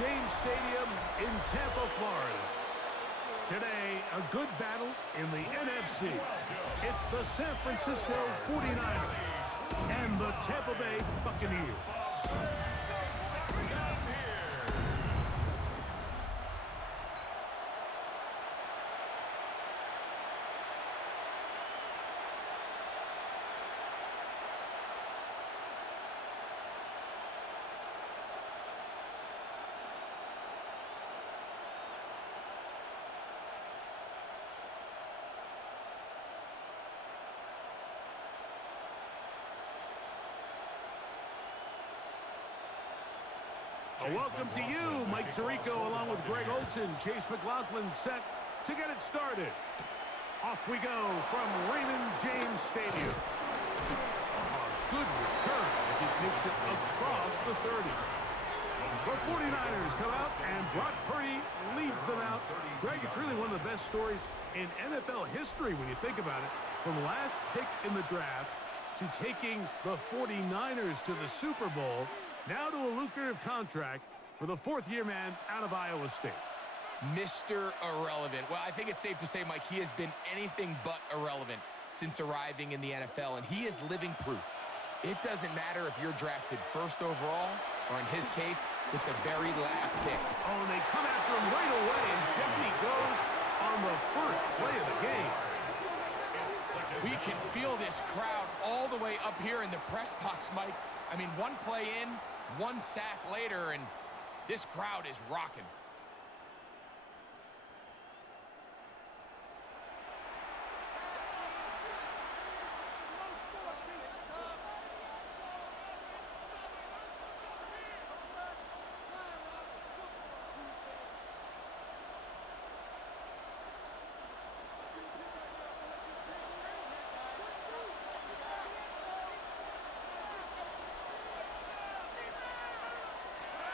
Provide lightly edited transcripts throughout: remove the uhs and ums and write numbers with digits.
James Stadium in Tampa, Florida. Today, a good battle in the NFC. It's the San Francisco 49ers and the Tampa Bay Buccaneers. Welcome to you, Mike Tirico, along with Greg Olson. Chase McLaughlin set to get it started. Off we go from Raymond James Stadium. A good return as he takes it across the 30. The 49ers come out, and Brock Purdy leads them out. Greg, it's really one of the best stories in NFL history when you think about it. From last pick in the draft to taking the 49ers to the Super Bowl, now to a lucrative contract for the fourth-year man out of Iowa State. Mr. Irrelevant. Well, I think it's safe to say, Mike, he has been anything but irrelevant since arriving in the NFL, and he is living proof. It doesn't matter if you're drafted first overall, or in his case, with the very last pick. Oh, and they come after him right away, and down he goes on the first play of the game. We can feel this crowd all the way up here in the press box, Mike. I mean, one play in, one sack later, and this crowd is rocking.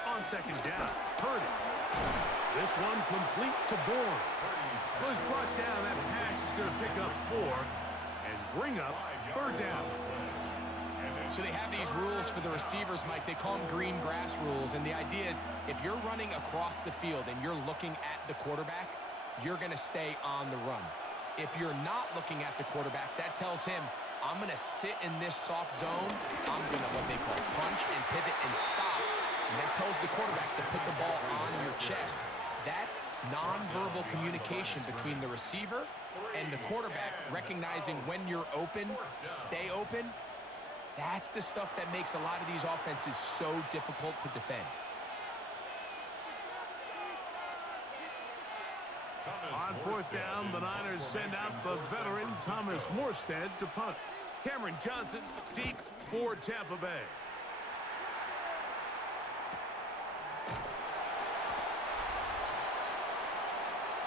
On second down, Purdy. This one complete to Bourne. Was brought down. That pass is going to pick up 4 and bring up third down. So they have these rules for the receivers, Mike. They call them green grass rules, and the idea is if you're running across the field and you're looking at the quarterback, you're going to stay on the run. If you're not looking at the quarterback, that tells him, I'm going to sit in this soft zone. I'm going to what they call punch and pivot and stop. And that tells the quarterback to put the ball on your chest. That nonverbal communication between the receiver and the quarterback, recognizing when you're open, stay open, that's the stuff that makes a lot of these offenses so difficult to defend. On fourth down, the Niners send out the veteran Thomas Morstead to punt. Cameron Johnson deep for Tampa Bay.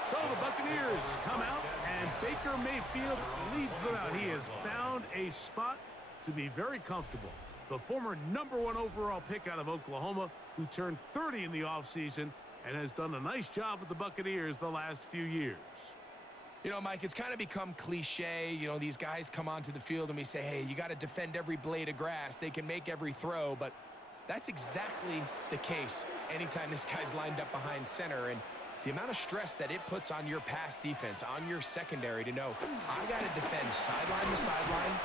So the Buccaneers come out, and Baker Mayfield leads them out. He has found a spot to be very comfortable. The former #1 overall pick out of Oklahoma, who turned 30 in the offseason and has done a nice job with the Buccaneers the last few years. You know, Mike, it's kind of become cliche. You know, these guys come onto the field and we say, hey, you got to defend every blade of grass. They can make every throw, but that's exactly the case anytime this guy's lined up behind center. And the amount of stress that it puts on your pass defense, on your secondary to know, I got to defend sideline to sideline,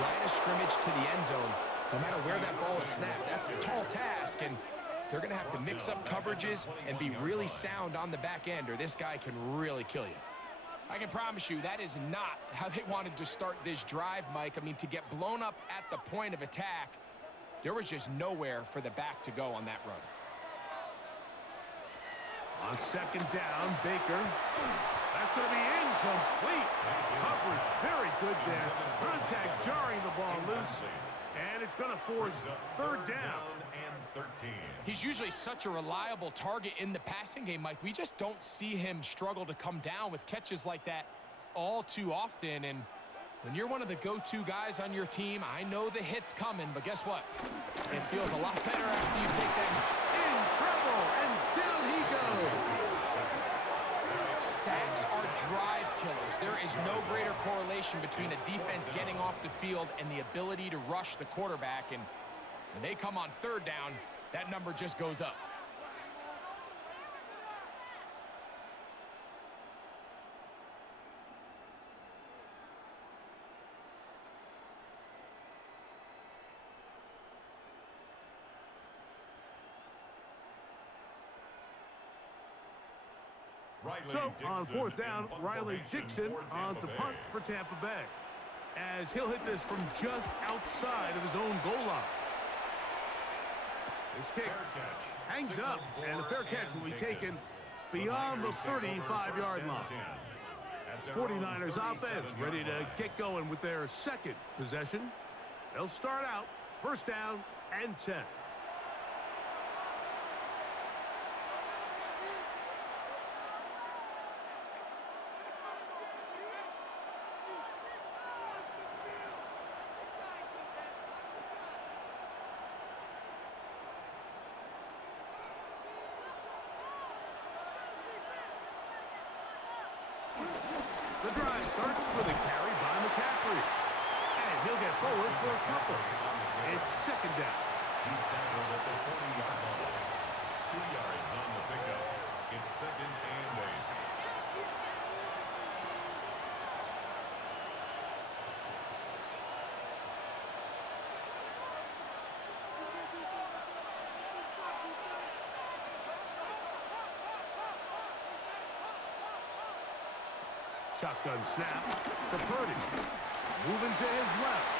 line of scrimmage to the end zone, no matter where that ball is snapped. That's a tall task, and they're going to have to mix up coverages and be really sound on the back end, or this guy can really kill you. I can promise you that is not how they wanted to start this drive, Mike. I mean, to get blown up at the point of attack, there was just nowhere for the back to go on that run. On second down, Baker. That's going to be incomplete. Coverage very good there. Contact jarring the ball loose. And it's going to force third down. He's usually such a reliable target in the passing game, Mike. We just don't see him struggle to come down with catches like that all too often. And when you're one of the go-to guys on your team, I know the hit's coming, but guess what? It feels a lot better after you take that. In trouble, and down he goes. Sacks are drive killers. There is no greater correlation between a defense getting off the field and the ability to rush the quarterback. And when they come on third down, that number just goes up. So on fourth down, Riley Dixon on to punt for Tampa Bay, as he'll hit this from just outside of his own goal line. This kick hangs up, and the fair catch will be taken beyond the 35-yard line. 49ers offense ready to get going with their second possession. They'll start out first down and 10. The drive starts with a carry by McCaffrey. And he'll get forward for a couple. It's second down. He's tackled at the 40-yard line. 2 yards on the pickup. It's second and 8. Shotgun snap to Purdy. Moving to his left.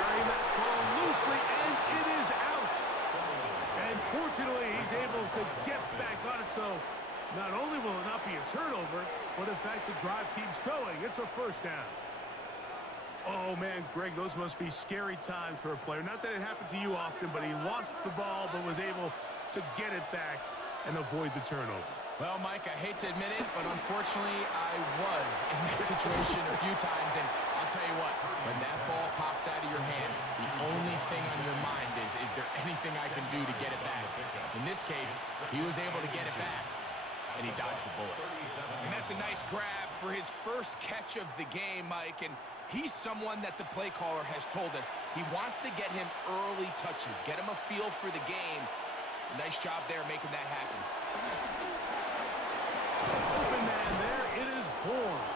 Carrying that ball loosely, and it is out. And fortunately, he's able to get back on it, so not only will it not be a turnover, but in fact, the drive keeps going. It's a first down. Oh, man, Greg, those must be scary times for a player. Not that it happened to you often, but he lost the ball, but was able to get it back and avoid the turnover. Well, Mike, I hate to admit it, but unfortunately, I was in that situation a few times, and I'll tell you what, when that ball pops out of your hand, the only thing on your mind is there anything I can do to get it back? In this case, he was able to get it back, and he dodged the bullet. And that's a nice grab for his first catch of the game, Mike, and he's someone that the play caller has told us he wants to get him early touches, get him a feel for the game. Nice job there making that happen. Open man there, it is Bourne.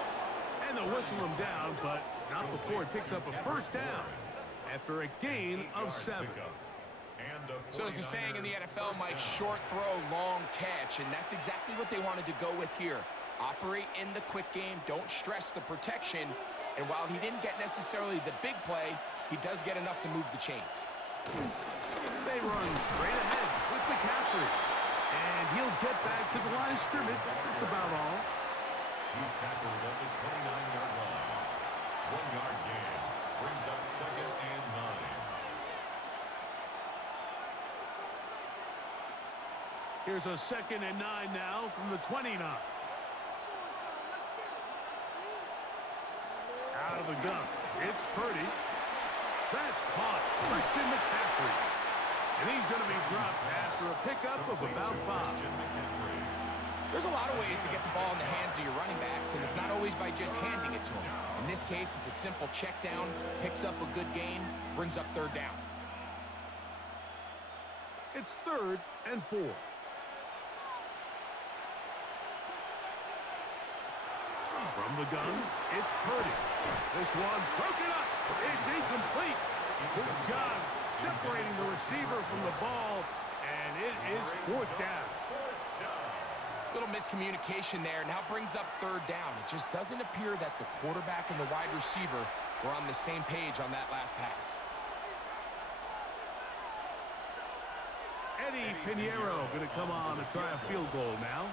And they'll whistle him down, but not before he picks up a first down after a gain of 7. So as the saying in the NFL, Mike, short throw, long catch, and that's exactly what they wanted to go with here. Operate in the quick game, don't stress the protection, and while he didn't get necessarily the big play, he does get enough to move the chains. They run straight ahead with McCaffrey. And he'll get back to the line of scrimmage. That's about all. He's tackled at the 29-yard line. 1-yard gain. Brings up second and 9. Here's a second and 9 now from the 29. Out of the gun. It's Purdy. That's caught. Christian McCaffrey. And he's going to be dropped after a pickup of about 5. There's a lot of ways to get the ball in the hands of your running backs, and it's not always by just handing it to them. In this case, it's a simple check down, picks up a good gain, brings up third down. It's 3rd and 4. From the gun, it's Purdy. This one broken up. It's incomplete. Good job separating the receiver from the ball, and it is 4th down. Little miscommunication there. Now brings up third down. It just doesn't appear that the quarterback and the wide receiver were on the same page on that last pass. Eddie Pinheiro going to come on to try a field goal now.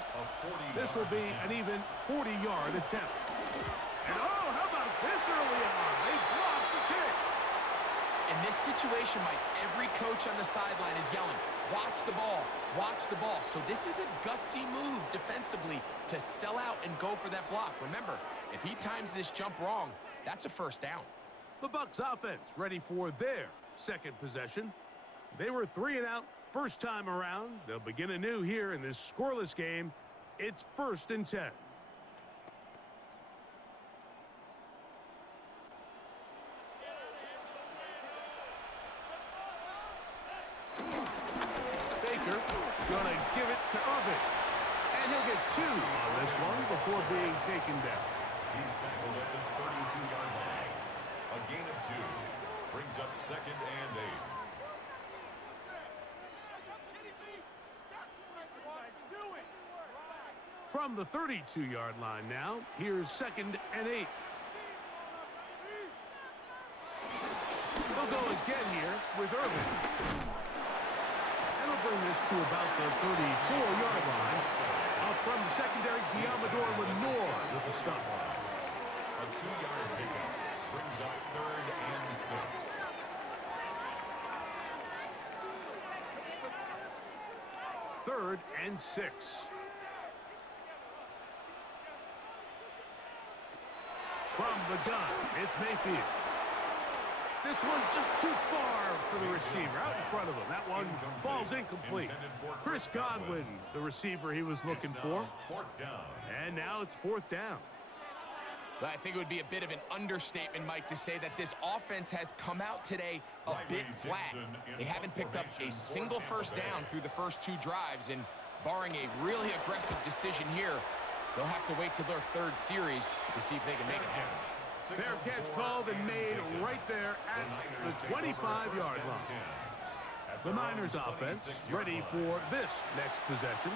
This will be an even 40-yard attempt. And oh, how about this early on? They blocked the kick. In this situation, Mike, every coach on the sideline is yelling, watch the ball, watch the ball. So this is a gutsy move defensively to sell out and go for that block. Remember, if he times this jump wrong, that's a first down. The Bucs offense ready for their second possession. They were 3 and out first time around. They'll begin anew here in this scoreless game. It's 1st and 10. Baker gonna give it to Irvin. And he'll get 2 on this one before being taken down. He's tackled at the 32-yard line. A gain of 2. Brings up second and 8. From the 32-yard line now, here's 2nd and 8. They'll go again here with Irvin. And they'll bring this to about the 34-yard line. Up from the secondary, Diamador Lenore with the stop. A 2-yard pickup brings up 3rd and 6. Third and 6. From the gun, it's Mayfield. This one just too far for the receiver, out in front of him. That one falls incomplete. Chris Godwin, the receiver he was looking for. 4th down. And now it's 4th down. Well, I think it would be a bit of an understatement, Mike, to say that this offense has come out today a bit flat. They haven't picked up a single first down through the first 2 drives, and barring a really aggressive decision here, they'll have to wait till their 3rd series to see if they can make it happen. Fair catch called and made right there at the 25-yard line. The Niners offense ready for this next possession.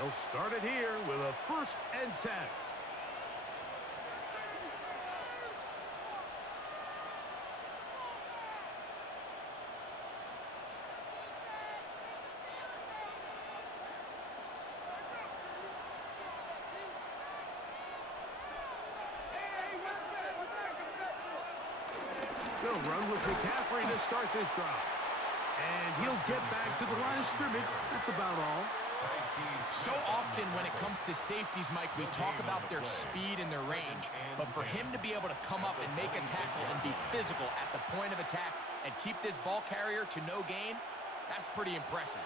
They'll start it here with a 1st and 10. They'll run with McCaffrey to start this drive. And he'll get back to the line of scrimmage. That's about all. So often when it comes to safeties, Mike, we talk about their speed and their range. But for him to be able to come up and make a tackle and be physical at the point of attack and keep this ball carrier to no gain, that's pretty impressive.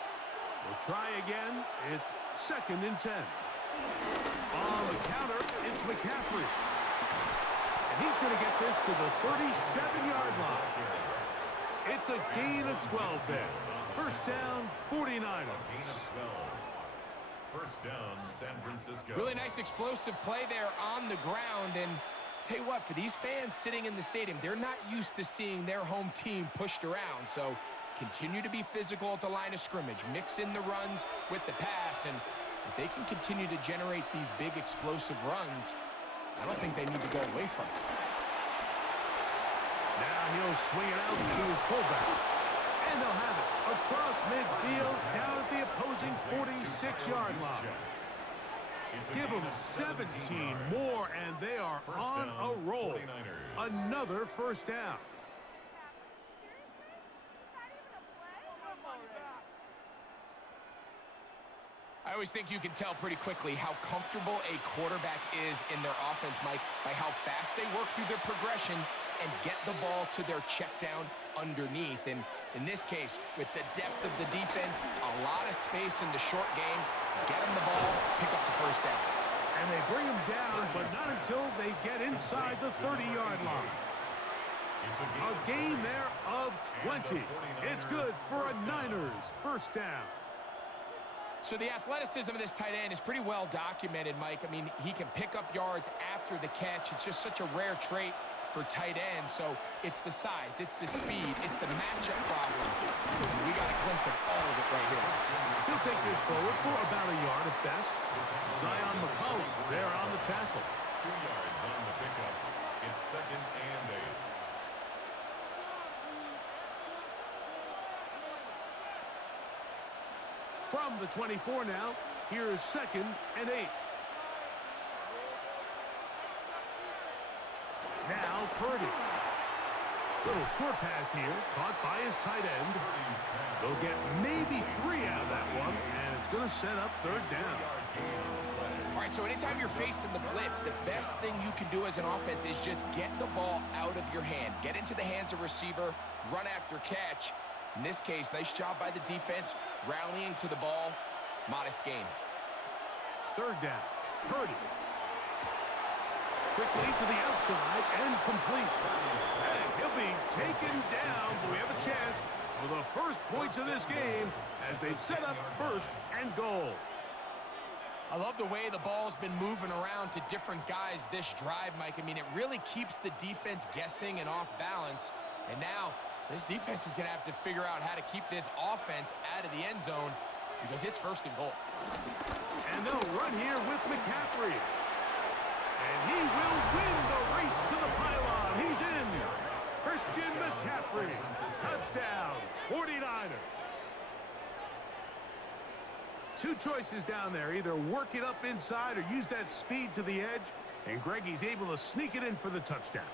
We'll try again. It's 2nd and 10. On the counter, it's McCaffrey. He's going to get this to the 37-yard line. It's a gain of 12 there. 1st down, 49ers. Gain of 12. 1st down, San Francisco. Really nice explosive play there on the ground. And tell you what, for these fans sitting in the stadium, they're not used to seeing their home team pushed around. So continue to be physical at the line of scrimmage. Mix in the runs with the pass. And if they can continue to generate these big explosive runs, I don't think they need to go away from it. Now he'll swing it out to his fullback. And they'll have it across midfield down at the opposing 46-yard line. Give them 17 more, and they are on a roll. Another 1st down. I always think you can tell pretty quickly how comfortable a quarterback is in their offense, Mike, by how fast they work through their progression and get the ball to their check down underneath. And in this case, with the depth of the defense, a lot of space in the short game, get them the ball, pick up the 1st down. And they bring him down, but not until they get inside the 30-yard line. A gain there of 20. It's good for a Niners 1st down. So the athleticism of this tight end is pretty well documented, Mike. I mean, he can pick up yards after the catch. It's just such a rare trait for tight ends. So it's the size, it's the speed, it's the matchup problem. And we got a glimpse of all of it right here. He'll take this forward for about a yard at best. Zion McCollum there on the tackle. 2 yards on the pickup. It's 2nd and 8. From the 24 now, here's 2nd and 8. Now Purdy. Little short pass here, caught by his tight end. They'll get maybe 3 out of that one, and it's going to set up 3rd down. All right, so anytime you're facing the blitz, the best thing you can do as an offense is just get the ball out of your hand. Get into the hands of receiver, run after catch. In this case, nice job by the defense, rallying to the ball. Modest gain. 3rd down. Purdy. Quickly to the outside and complete. And he'll be taken down, but we have a chance for the first points of this game as they've set up 1st and goal. I love the way the ball's been moving around to different guys this drive, Mike. I mean, it really keeps the defense guessing and off balance. And now this defense is going to have to figure out how to keep this offense out of the end zone. because it's 1st and goal. And they'll run here with McCaffrey. And he will win the race to the pylon. He's in. Christian McCaffrey. Touchdown, 49ers. Two choices down there. Either work it up inside or use that speed to the edge. And Greggy's able to sneak it in for the touchdown.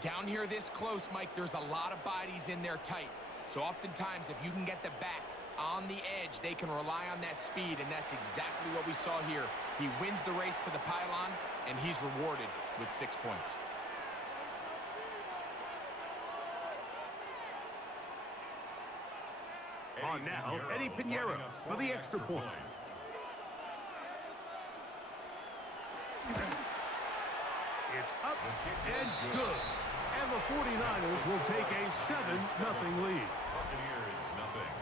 Down here this close, Mike, there's a lot of bodies in there tight. So oftentimes, if you can get the back on the edge, they can rely on that speed, and that's exactly what we saw here. He wins the race to the pylon, and he's rewarded with 6 points. On now, Eddie Pinheiro for the extra point. It's up and good. And the 49ers will take a 7-0 lead. Buccaneers, nothing.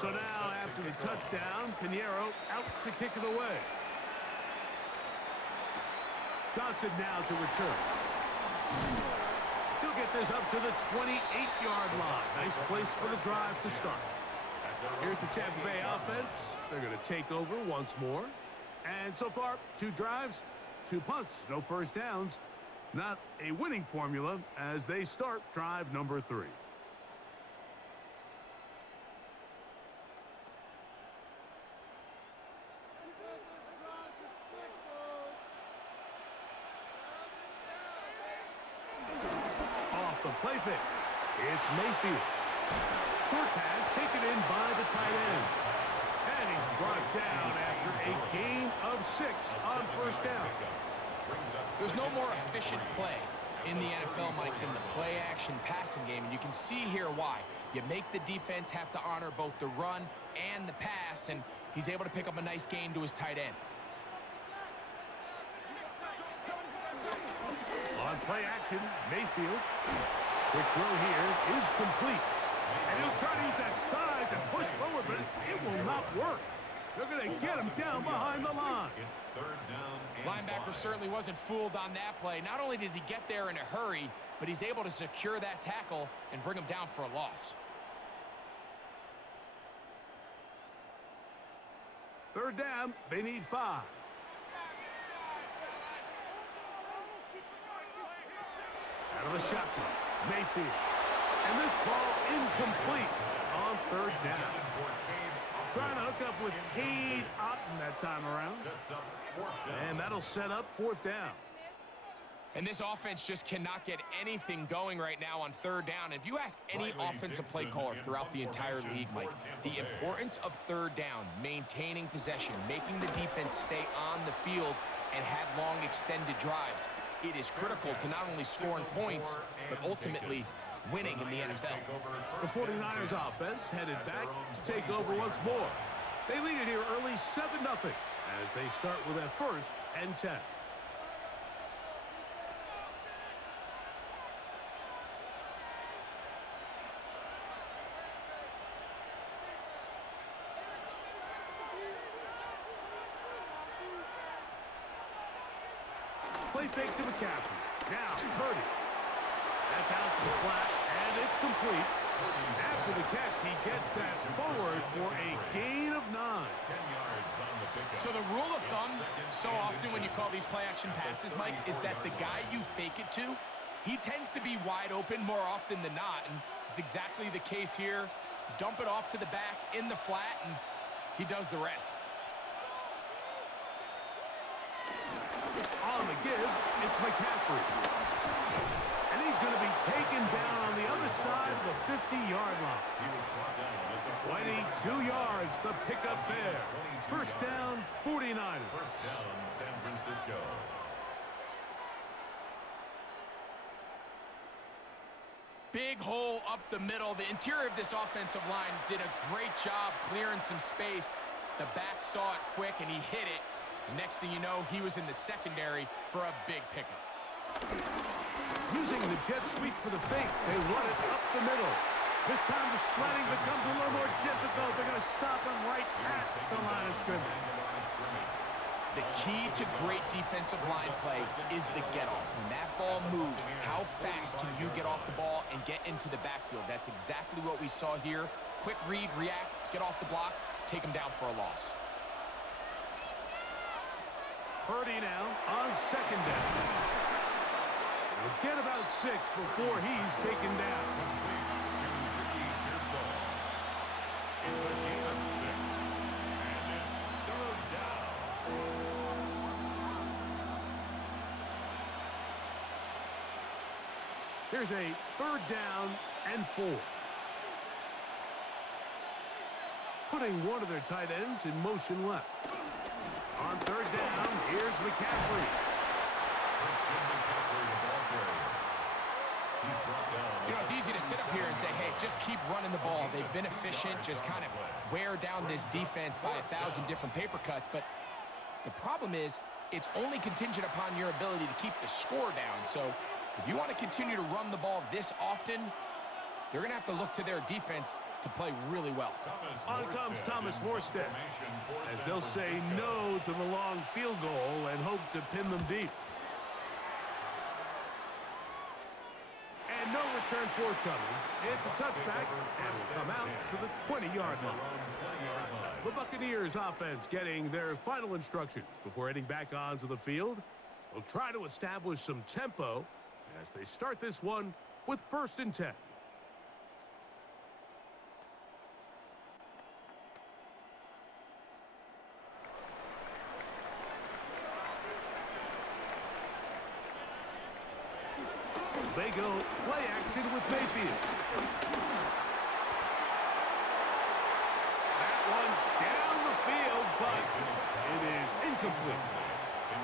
So now, after the touchdown, Pinheiro out to kick it away. Johnson now to return. He'll get this up to the 28-yard line. Nice place for the drive to start. Here's the Tampa Bay offense. They're going to take over once more. And so far, 2 drives, 2 punts, no first downs. Not a winning formula as they start drive number 3. Play fake. It's Mayfield. Short pass taken in by the tight end. And he's brought down after a gain of 6 on first down. There's no more efficient play in the NFL, Mike, than the play-action passing game, and you can see here why. You make the defense have to honor both the run and the pass, and he's able to pick up a nice gain to his tight end. On play action, Mayfield. Quick throw here is complete. And he'll try to use that size and push forward, but it will not work. They're going to get him down behind the line. It's 3rd down and Linebacker 5. certainly wasn't fooled on that play. Not only does he get there in a hurry, but he's able to secure that tackle and bring him down for a loss. 3rd down, they need 5. Out of the shotgun, Mayfield. And this ball incomplete on 3rd down. Trying to hook up with Cade Otton that time around. And that'll set up 4th down. And this offense just cannot get anything going right now on 3rd down. If you ask any offensive play caller throughout the entire league, Mike, the importance of 3rd down, maintaining possession, making the defense stay on the field, and have long extended drives, it is critical to not only scoring points, but ultimately winning in the NFL. The 49ers offense headed back to take over once more. They lead it here early 7-0 as they start with a 1st and 10. Play fake to McCaffrey. Now, Purdy. That's out to the flat, and it's complete. After the catch, he gets that forward for a gain of 9. 10 yards on the pickup. So the rule of thumb, so often when you call these play-action passes, Mike, is that the guy you fake it to, he tends to be wide open more often than not, and it's exactly the case here. Dump it off to the back in the flat, and he does the rest. On the give, it's McCaffrey. And he's going to be taken down on the other side of the 50-yard line. He was brought down at the 22 yards, the pickup there. First down, 49ers. First down, San Francisco. big hole up the middle. The interior of this offensive line did a great job clearing some space. The back saw it quick, and he hit it. The next thing you know, he was in the secondary for a big pickup. Using the jet sweep for the fake, they run it up the middle. This time the sledding becomes a little more difficult. They're going to stop him right at the line of scrimmage. The key to great defensive line play is the get-off. When that ball moves, how fast can you get off the ball and get into the backfield? That's exactly what we saw here. Quick read, react, get off the block, take him down for a loss. Purdy now on second down. He'll get about 6 before he's taken down. It's a gain of 6, and it's 3rd down. Here's a 3rd down and 4. Putting one of their tight ends in motion left. On 3rd down, here's McCaffrey. You know, it's easy to sit up here and say, hey, just keep running the ball. They've been efficient, just kind of wear down this defense by 1,000 different paper cuts. But the problem is, it's only contingent upon your ability to keep the score down. So if you want to continue to run the ball this often, they're going to have to look to their defense to play really well. On comes Thomas Morstead, as they'll say no to the long field goal and hope to pin them deep. And no return forthcoming. It's a touchback and will come out to the 20-yard line. The Buccaneers offense getting their final instructions before heading back onto the field. They'll try to establish some tempo as they start this one with 1st and 10. They go play action with Mayfield. That one down the field, but it is incomplete.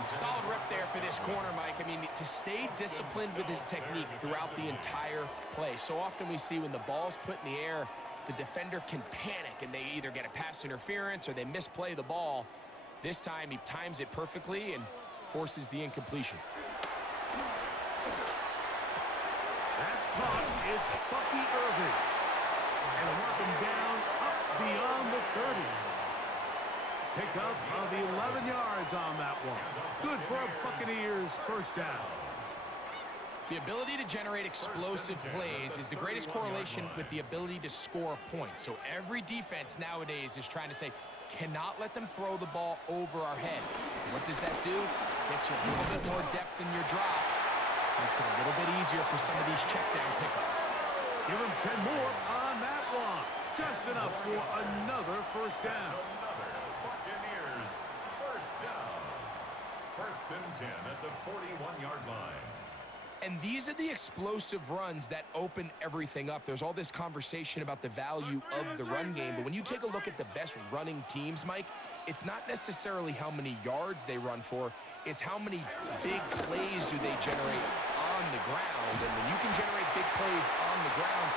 Solid rep there for this corner, Mike. I mean, to stay disciplined with his technique throughout the entire play. So often we see when the ball's put in the air, the defender can panic, and they either get a pass interference or they misplay the ball. This time, he times it perfectly and forces the incompletion. That's caught. It's Bucky Irving. And a mark him down up beyond the 30. Pickup of 11 yards on that one. Good for a Buccaneers 1st down. The ability to generate explosive plays is the greatest correlation with the ability to score points. So every defense nowadays is trying to say, cannot let them throw the ball over our head. What does that do? Get you a little bit more depth in your drops. Makes it a little bit easier for some of these check down pickups. Give him 10 more on that one. Just enough for another 1st down. Buccaneers 1st down. 1st and 10 at the 41-yard line. And these are the explosive runs that open everything up. There's all this conversation about the value of the run game, but when you take a look at the best running teams, Mike, it's not necessarily how many yards they run for, it's how many big plays do they generate on the ground. And when you can generate big plays on the ground,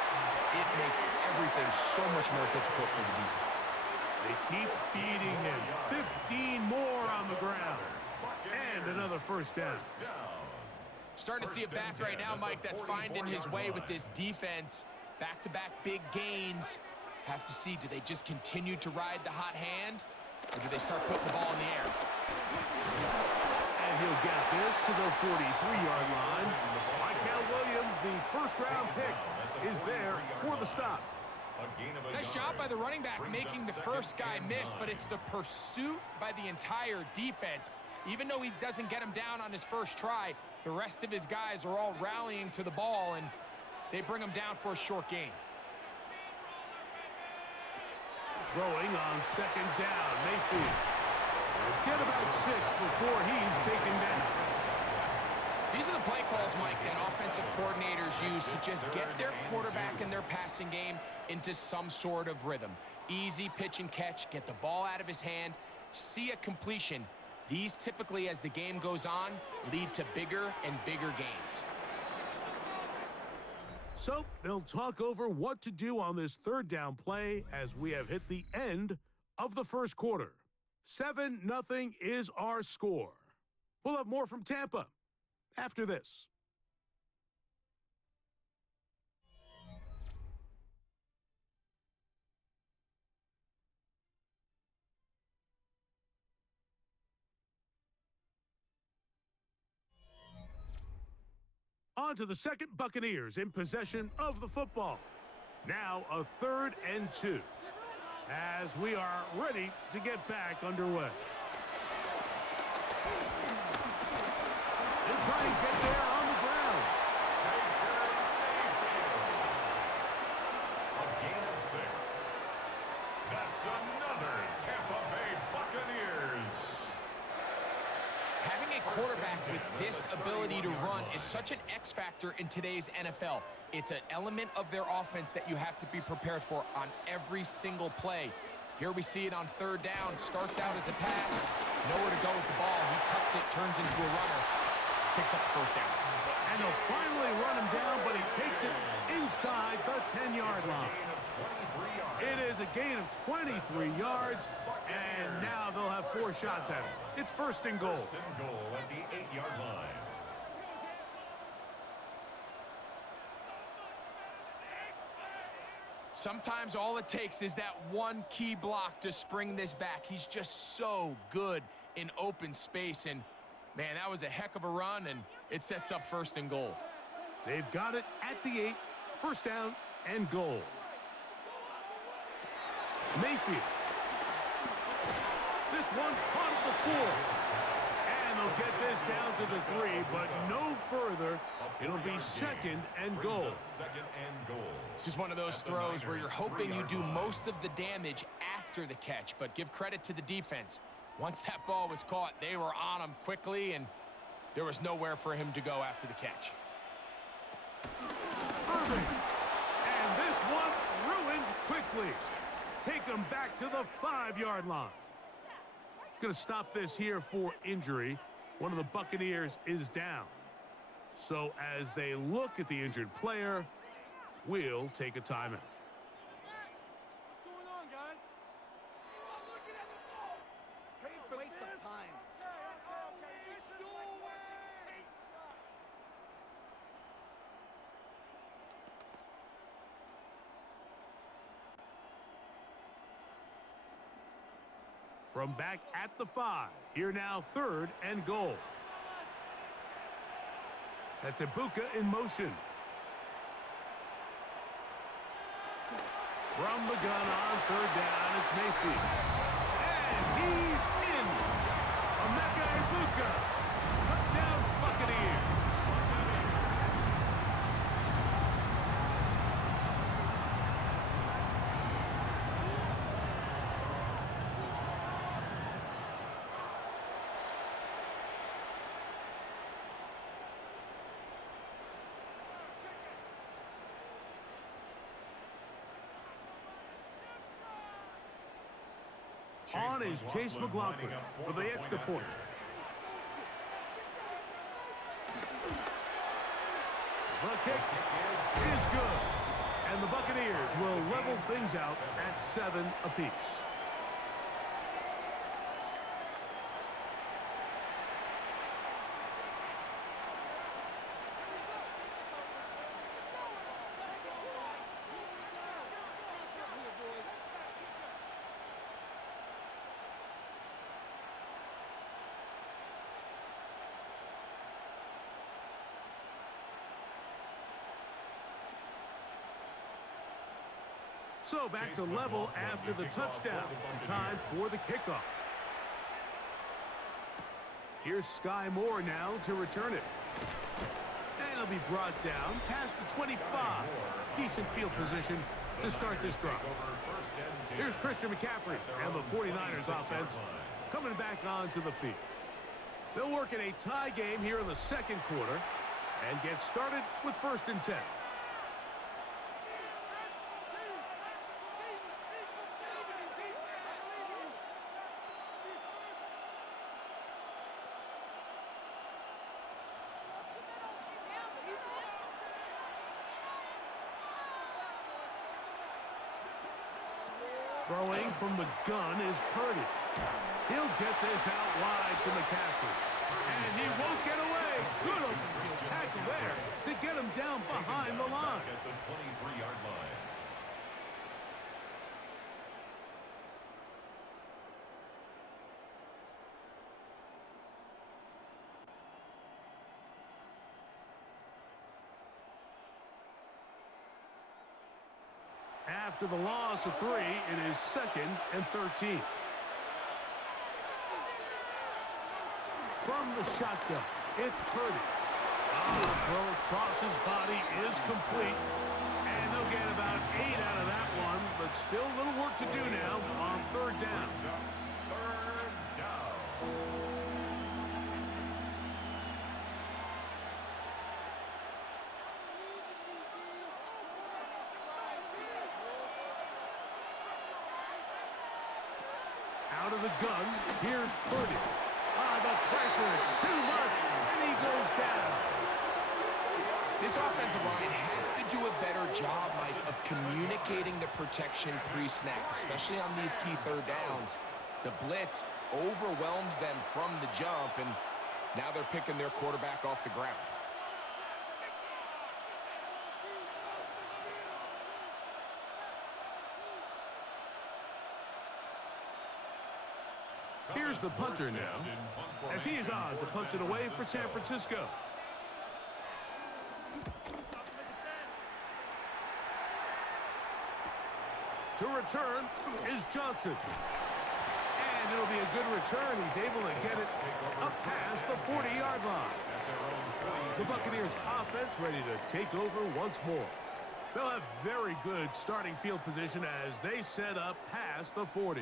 it makes everything so much more difficult for the defense. They keep feeding him. 15 more on the ground. And another 1st down. Starting to see it back right now, Mike, that's finding his way with this defense. Back-to-back big gains. Have to see, do they just continue to ride the hot hand, or do they start putting the ball in the air? And he'll get this to the 43-yard line. Michael Williams, the 1st-round pick, is there for the stop. Nice job by the running back making the first guy miss, but it's the pursuit by the entire defense. Even though he doesn't get him down on his first try, the rest of his guys are all rallying to the ball, and they bring him down for a short gain. Throwing on 2nd down, Mayfield. Get about 6 before he's taken down. These are the play calls, Mike, that offensive coordinators use to just get their quarterback and their passing game into some sort of rhythm. Easy pitch and catch, get the ball out of his hand, see a completion. These typically, as the game goes on, lead to bigger and bigger gains. So they'll talk over what to do on this third down play as we have hit the end of the first quarter. 7-0 is our score. We'll have more from Tampa after this. On to the second. Buccaneers in possession of the football. Now a 3rd and 2 as we are ready to get back underway. They'll try and get there on the ground. A gain of 6. That's another Tampa Bay Buccaneers. Having a quarterback with this ability to run is such an X factor in today's NFL. It's an element of their offense that you have to be prepared for on every single play. Here we see it on 3rd down. Starts out as a pass. Nowhere to go with the ball. He tucks it, turns into a runner. Picks up the 1st down. And they'll finally run him down, but he takes it inside the 10-yard line. It is a gain of 23 yards, and now they'll have 4 shots at it. It's 1st and goal. 1st and goal at the 8-yard line. Sometimes all it takes is that one key block to spring this back. He's just so good in open space, and man, that was a heck of a run, and it sets up 1st and goal. They've got it at the 8, 1st down and goal. Mayfield. This one caught at the 4. And they'll get this down to the 3, but no further. It'll be 2nd and goal. 2nd and goal. This is one of those throws where you're hoping you do most of the damage after the catch, but give credit to the defense. Once that ball was caught, they were on him quickly, and there was nowhere for him to go after the catch. Irving. And this one ruined quickly. Take him back to the 5-yard line. Going to stop this here for injury. One of the Buccaneers is down. So as they look at the injured player, we'll take a timeout. What's going on, guys? I'm looking at the ball. Hey, waste of time. From back at the 5, here now 3rd and goal. That's Ibuka in motion. From the gun on 3rd down, it's Mayfield. And he's in. Emeka Ibuka. Touchdown Buccaneers. On is Chase McLaughlin for the extra point. The kick is good. And the Buccaneers will level things out at 7 apiece. So back to level after the touchdown. Time for the kickoff. Here's Sky Moore now to return it. And it'll be brought down past the 25. Decent field position to start this drive. Here's Christian McCaffrey and the 49ers offense coming back onto the field. They'll work in a tie game here in the 2nd quarter and get started with 1st and 10. Throwing from the gun is Purdy. He'll get this out wide to McCaffrey. And he won't get away. Good open field tackle there to get him down behind the line. At the 23-yard line. After the loss of 3, it is 2nd and 13. From the shotgun, it's Purdy. The throw across his body is complete. And they'll get about 8 out of that one, but still a little work to do now on 3rd down. Third down. Out of the gun, here's Purdy. The pressure, too much, and he goes down. This offensive line has to do a better job, Mike, of communicating the protection pre-snap, especially on these key 3rd downs. The blitz overwhelms them from the jump, and now they're picking their quarterback off the ground. Here's the punter now, as he is on to punt it away for San Francisco. To return is Johnson. And it'll be a good return. He's able to get it up past the 40-yard line. The Buccaneers offense ready to take over once more. They'll have very good starting field position as they set up past the 40.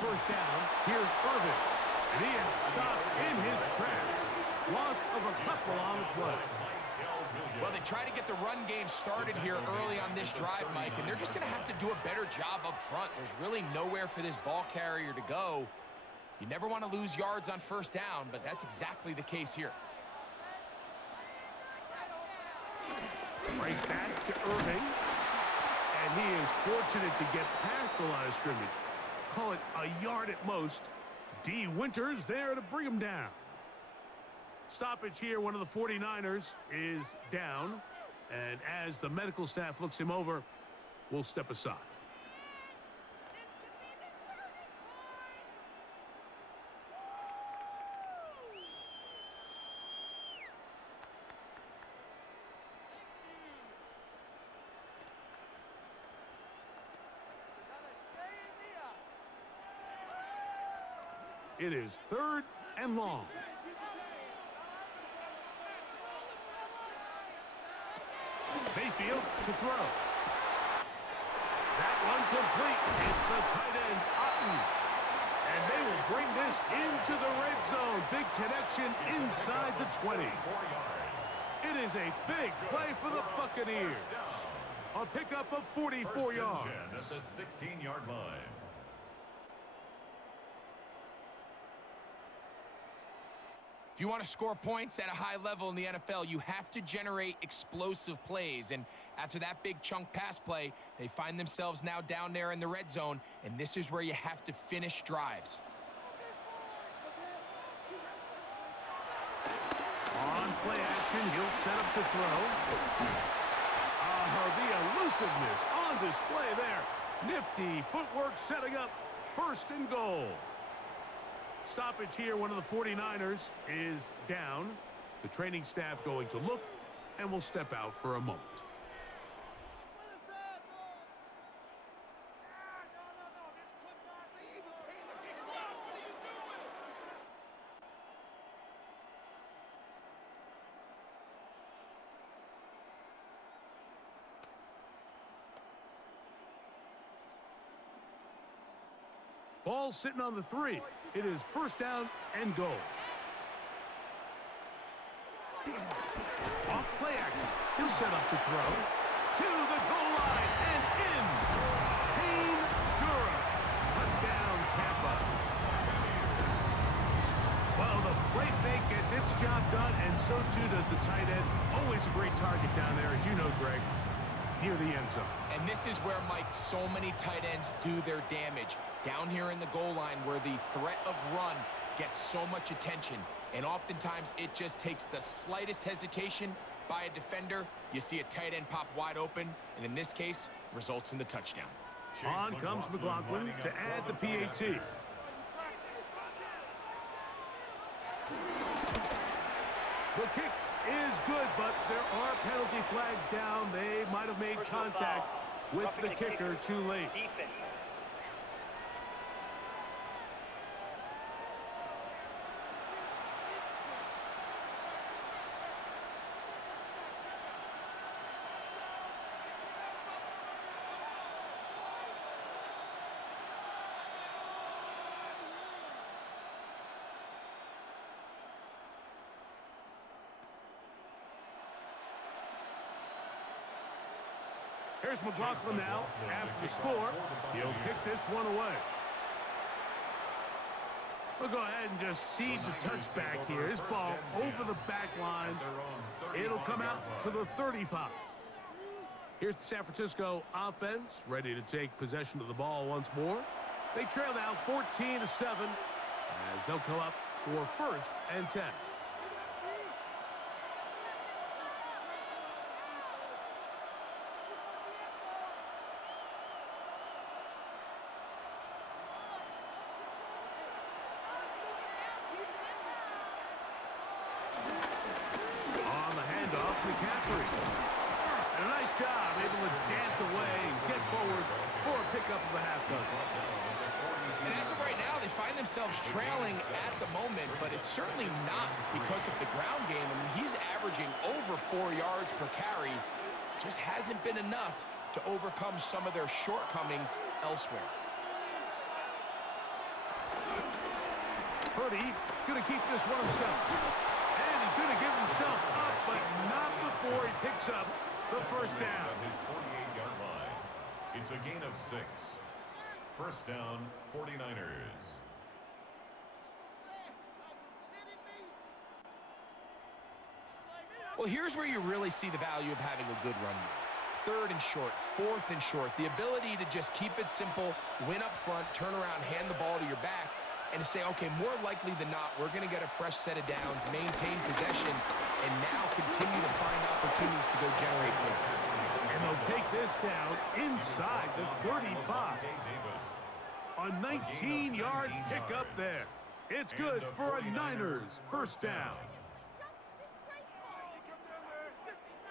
First down, here's Irvin. And he is stopped in his tracks. Loss of a couple on the play. Well, they try to get the run game started here early on this drive, Mike, and they're just going to have to do a better job up front. There's really nowhere for this ball carrier to go. You never want to lose yards on 1st down, but that's exactly the case here. Right back to Irving. And he is fortunate to get past the line of scrimmage. Call it a yard at most. D. Winters there to bring him down. Stoppage here. One of the 49ers is down. And as the medical staff looks him over, we'll step aside. It is 3rd and long. Mayfield to throw. That one complete. It's the tight end, Otten. And they will bring this into the red zone. Big connection inside the 20. It is a big play for the Buccaneers. A pickup of 44 yards. At the 16-yard line. If you want to score points at a high level in the NFL, you have to generate explosive plays. And after that big chunk pass play, they find themselves now down there in the red zone, and this is where you have to finish drives. On play action, he'll set up to throw. The elusiveness on display there. Nifty footwork setting up 1st and goal. Stoppage here. One of the 49ers is down. The training staff going to look, and will step out for a moment. Ball sitting on the 3. It is 1st down and goal. Off play action. He'll set up to throw. To the goal line and in. Payne Dura. Touchdown, Tampa. Well, the play fake gets its job done, and so too does the tight end. Always a great target down there, as you know, Greg, near the end zone. And this is where, Mike, so many tight ends do their damage. Down here in the goal line where the threat of run gets so much attention. And oftentimes it just takes the slightest hesitation by a defender. You see a tight end pop wide open, and in this case, results in the touchdown. On comes McLaughlin to add the PAT. The kick is good, but there are penalty flags down. They might have made contact with the kicker too late. Here's McLaughlin now. After the score, he'll pick this one away. We'll go ahead and just cede the touchback here. This ball over the back line. It'll come out to the 35. Here's the San Francisco offense, ready to take possession of the ball once more. They trail now 14-7 as they'll come up for 1st and 10. Trailing at the moment, but it's certainly not because of the ground game. I mean, he's averaging over 4 yards per carry. Just hasn't been enough to overcome some of their shortcomings elsewhere. Purdy going to keep this one himself. And he's going to give himself up, but not before he picks up the first down. His 48-yard line. It's a gain of 6. First down, 49ers. Well, here's where you really see the value of having a good run game. 3rd and short, 4th and short. The ability to just keep it simple, win up front, turn around, hand the ball to your back, and to say, okay, more likely than not, we're going to get a fresh set of downs, maintain possession, and now continue to find opportunities to go generate points. And they'll take this down inside the 35. A 19-yard pickup there. It's good for a Niners first down.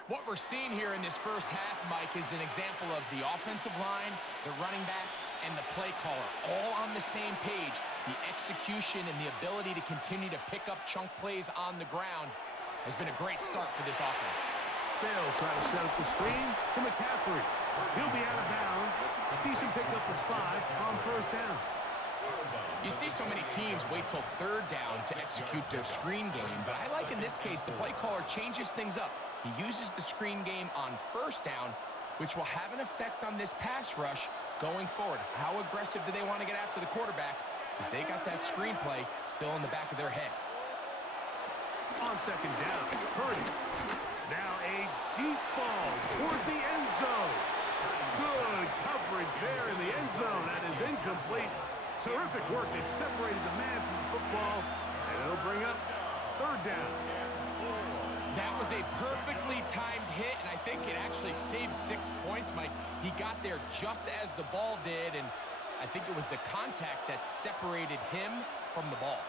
What we're seeing here in this first half, Mike, is an example of the offensive line, the running back, and the play caller all on the same page. The execution and the ability to continue to pick up chunk plays on the ground has been a great start for this offense. They'll try to set up the screen to McCaffrey. He'll be out of bounds. Decent pickup of 5 on first down. You see so many teams wait till 3rd down to execute their screen game, but I like in this case the play caller changes things up. He uses the screen game on first down, which will have an effect on this pass rush going forward. How aggressive do they want to get after the quarterback? Because they got that screenplay still in the back of their head. On 2nd down, Purdy. Now a deep ball toward the end zone. Good coverage there in the end zone. That is incomplete. Terrific work. They separated the man from the football, and it'll bring up 3rd down. That was a perfectly timed hit, and I think it actually saved 6 points, Mike. He got there just as the ball did, and I think it was the contact that separated him from the ball.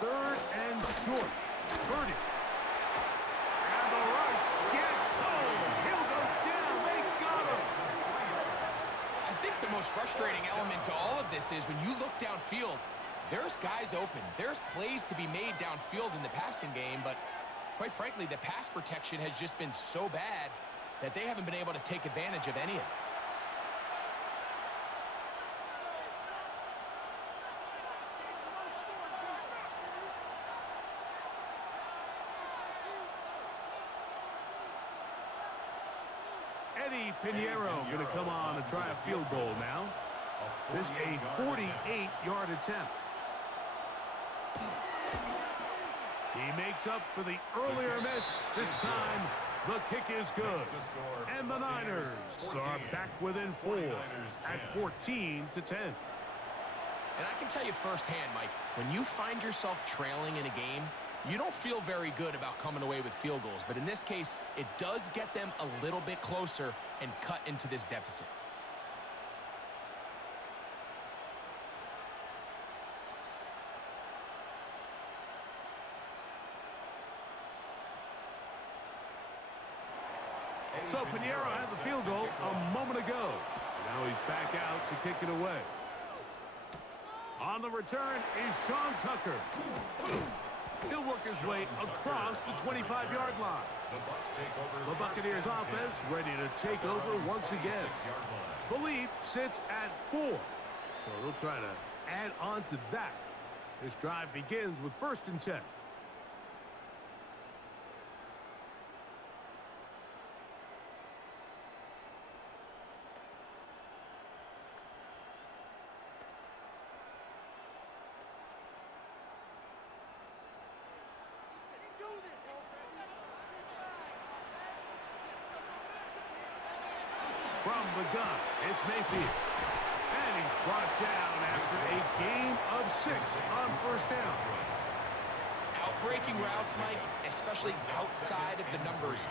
3rd and short. Purdy. And the rush gets home. He'll go down. They got him. I think the most frustrating element to all of this is when you look downfield, there's guys open. There's plays to be made downfield in the passing game, but quite frankly, the pass protection has just been so bad that they haven't been able to take advantage of any of it. Eddie Pinheiro going to come on and try a field goal now. This a 48-yard attempt. He makes up for the earlier miss. This time, the kick is good. And the Niners are back within 4 at 14-10. And I can tell you firsthand, Mike, when you find yourself trailing in a game, you don't feel very good about coming away with field goals. But in this case, it does get them a little bit closer and cut into this deficit. So Pinheiro had the field goal a moment ago. Now he's back out to kick it away. On the return is Sean Tucker. He'll work his way across the 25-yard line. The Buccaneers offense ready to take over once again. The lead sits at 4. So they'll try to add on to that. This drive begins with 1st and 10. From the gun, it's Mayfield. And he's brought down after a gain of 6 on 1st down. Outbreaking routes, Mike, especially outside of the numbers,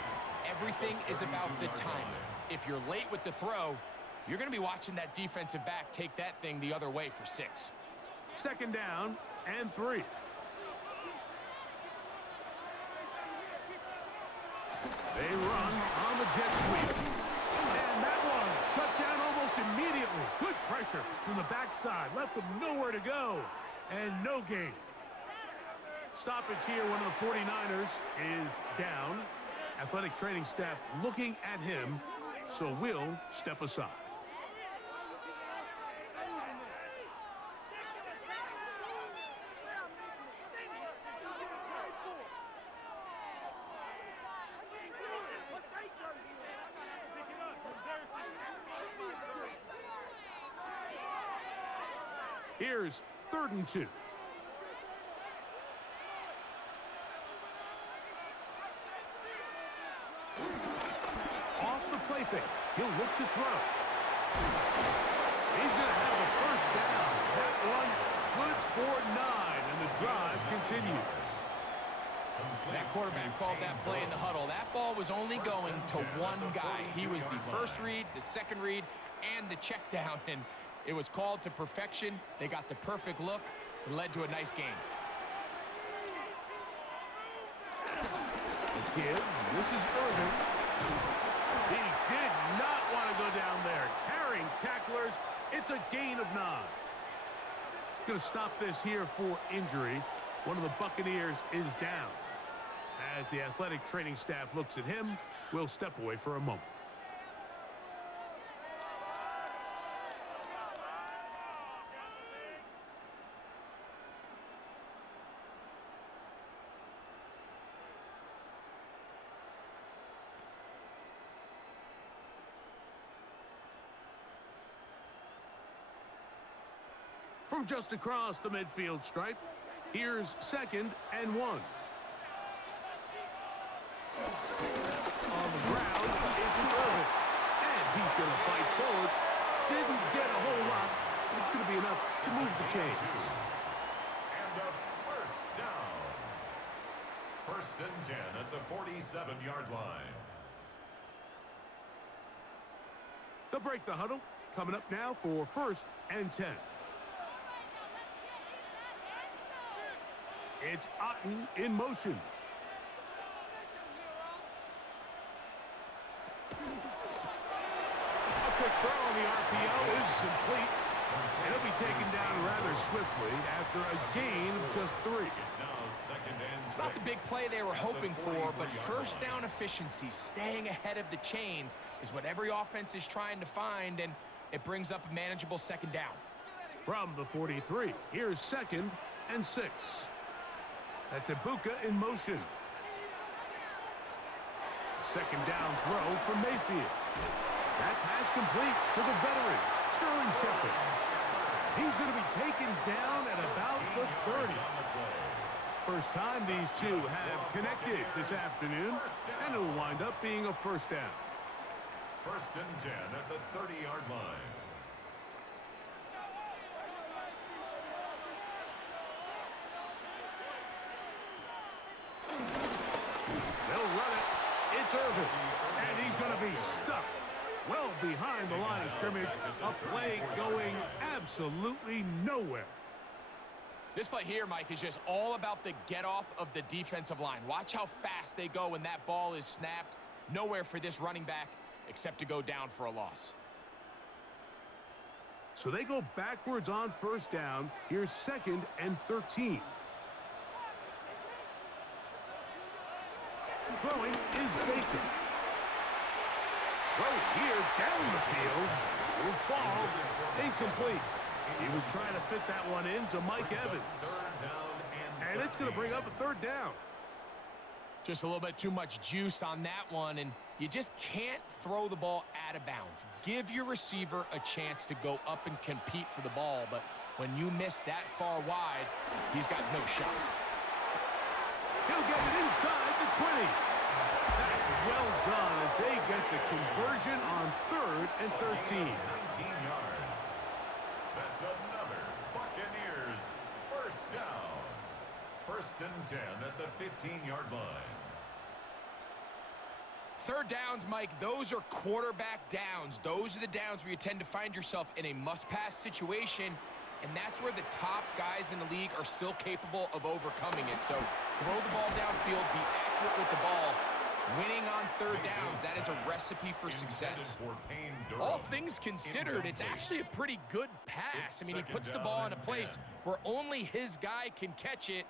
everything is about the timing. If you're late with the throw, you're going to be watching that defensive back take that thing the other way for 6. 2nd down and 3. They run on the jet sweep. And that one shut down almost immediately. Good pressure from the backside. Left them nowhere to go. And no gain. Stoppage here. One of the 49ers is down. Athletic training staff looking at him, so will step aside. Here's 3rd and 2. Off the play fake. He'll look to throw. He's going to have the 1st down. That one good for 9, and the drive continues. That quarterback called that play in the huddle. That ball was only going to one guy. He was the 1st read, the 2nd read, and the check down. And it was called to perfection. They got the perfect look. It led to a nice game. Give. This is Irvin. He did not want to go down there. Carrying tacklers. It's a gain of 9. Going to stop this here for injury. One of the Buccaneers is down. As the athletic training staff looks at him, we'll step away for a moment. From just across the midfield stripe, here's 2nd and 1. On the ground, it's Irvin. And he's going to fight forward. Didn't get a whole lot, but it's going to be enough to move the chains. And a 1st down. 1st and 10 at the 47-yard line. They'll break the huddle. Coming up now for 1st and 10. It's Otten in motion. A quick throw on the RPO is complete. And he'll be taken down rather swiftly after a gain of just 3. It's now 2nd and 6. It's not the big play they were hoping for, but 1st down efficiency, staying ahead of the chains, is what every offense is trying to find, and it brings up a manageable 2nd down. From the 43, here's 2nd and 6. That's Ibuka in motion. 2nd down throw from Mayfield. That pass complete to the veteran, Sterling Shepard. He's going to be taken down at about the 30. First time these two have connected this afternoon, and it'll wind up being a first down. First and 10 at the 30-yard line. They'll run it. It's Irvin, and he's going to be stuck well behind the line of scrimmage. A play going absolutely nowhere. This play here, Mike, is just all about the get-off of the defensive line. Watch how fast they go when that ball is snapped. Nowhere for this running back except to go down for a loss. So they go backwards on first down. Here's 2nd and 13. Throwing is Baker. Throw here down the field. Will fall. Incomplete. He was trying to fit that one into Mike Evans. And it's going to bring up a 3rd down. Just a little bit too much juice on that one, and you just can't throw the ball out of bounds. Give your receiver a chance to go up and compete for the ball, but when you miss that far wide, he's got no shot. He'll get it inside the 20. That's well done as they get the conversion on 3rd and 13. 19 yards. That's another Buccaneers first down. First and 10 at the 15-yard line. 3rd downs, Mike, those are quarterback downs. Those are the downs where you tend to find yourself in a must-pass situation, and that's where the top guys in the league are still capable of overcoming it. So throw the ball downfield, be accurate with the ball. Winning on 3rd downs, that is a recipe for success. All things considered, it's actually a pretty good pass. I mean, he puts the ball in a place where only his guy can catch it,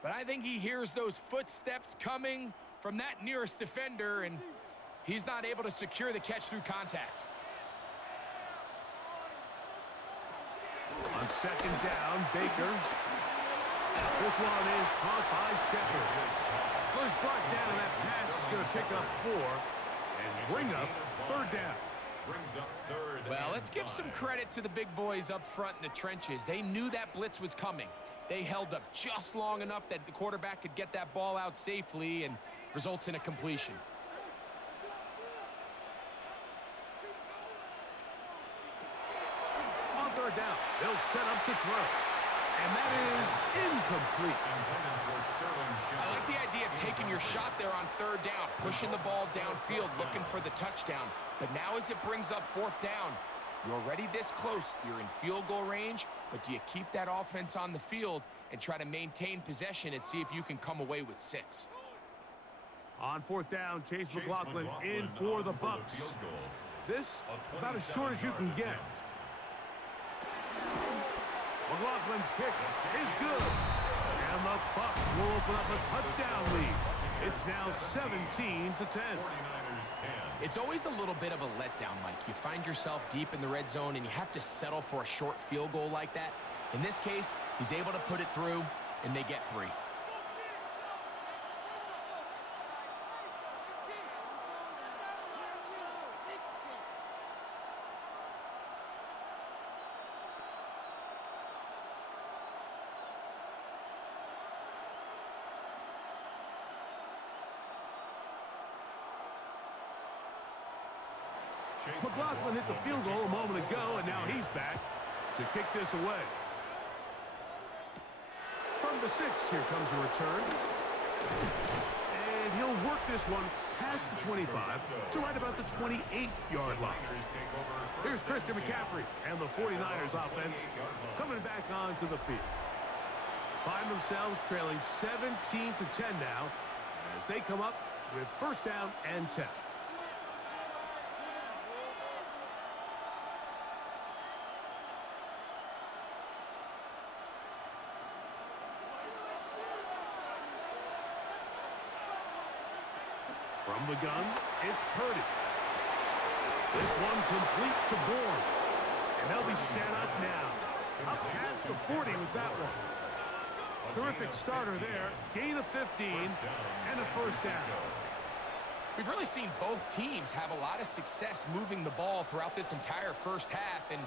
but I think he hears those footsteps coming from that nearest defender, and he's not able to secure the catch through contact. On 2nd down, Baker. This one is caught by Shepard. First brought down, and that pass is going to pick up 4 and bring up 3rd down. Brings up 3rd. Well, let's give some credit to the big boys up front in the trenches. They knew that blitz was coming. They held up just long enough that the quarterback could get that ball out safely and results in a completion. On 3rd down, they'll set up to throw. And that is incomplete. I like the idea of taking your shot there on 3rd down, pushing the ball downfield, looking for the touchdown. But now as it brings up 4th down, you're already this close. You're in field goal range, but do you keep that offense on the field and try to maintain possession and see if you can come away with 6? On 4th down, Chase McLaughlin in for the Bucs. This about as short as you can get. McLaughlin's kick is good. And the Bucs will open up a touchdown lead. It's now 17-10. It's always a little bit of a letdown, Mike. You find yourself deep in the red zone and you have to settle for a short field goal like that. In this case, he's able to put it through, and they get 3. McLaughlin hit the field goal a moment ago, and now he's back to kick this away. From the 6, here comes a return. And he'll work this one past the 25 to right about the 28-yard line. Here's Christian McCaffrey and the 49ers offense coming back onto the field. Find themselves trailing 17-10 now as they come up with 1st down and 10. From the gun, it's Purdy. This one complete to Bourne. And they'll be set up now. Up past the 40 with that one. Terrific starter there. Gain of 15 and a 1st down. We've really seen both teams have a lot of success moving the ball throughout this entire first half, and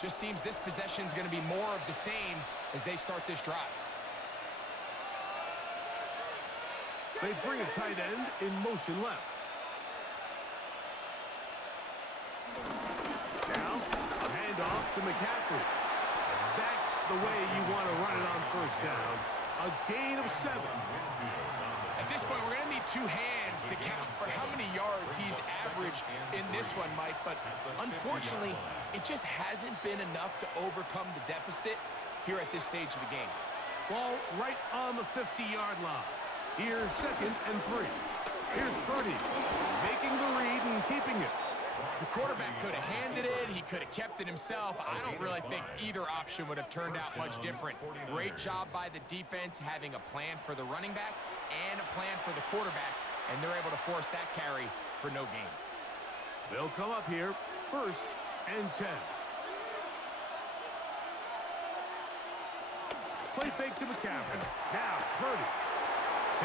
just seems this possession is going to be more of the same as they start this drive. They bring a tight end in motion left. Now, a handoff to McCaffrey. That's the way you want to run it on first down. A gain of 7. At this point, we're going to need 2 hands to count for how many yards he's averaged in this one, Mike. But unfortunately, it just hasn't been enough to overcome the deficit here at this stage of the game. Ball right on the 50-yard line. Here's 2nd and 3. Here's Purdy making the read and keeping it. The quarterback could have handed it. He could have kept it himself. I don't really think either option would have turned out much different. Great job by the defense having a plan for the running back and a plan for the quarterback, and they're able to force that carry for no gain. They'll come up here, 1st and 10. Play fake to McCaffrey. Now, Purdy.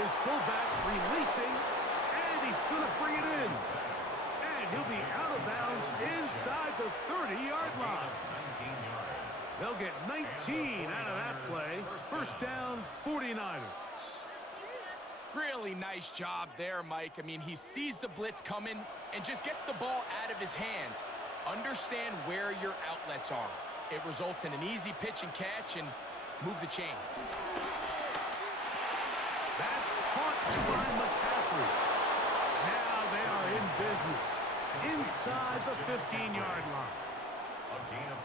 His fullback releasing, and he's going to bring it in. And he'll be out of bounds inside the 30-yard line. They'll get 19 out of that play. First down, 49ers. Really nice job there, Mike. I mean, he sees the blitz coming and just gets the ball out of his hands. Understand where your outlets are. It results in an easy pitch and catch and move the chains. That's caught by McCaffrey. Now they are in business inside the 15-yard line.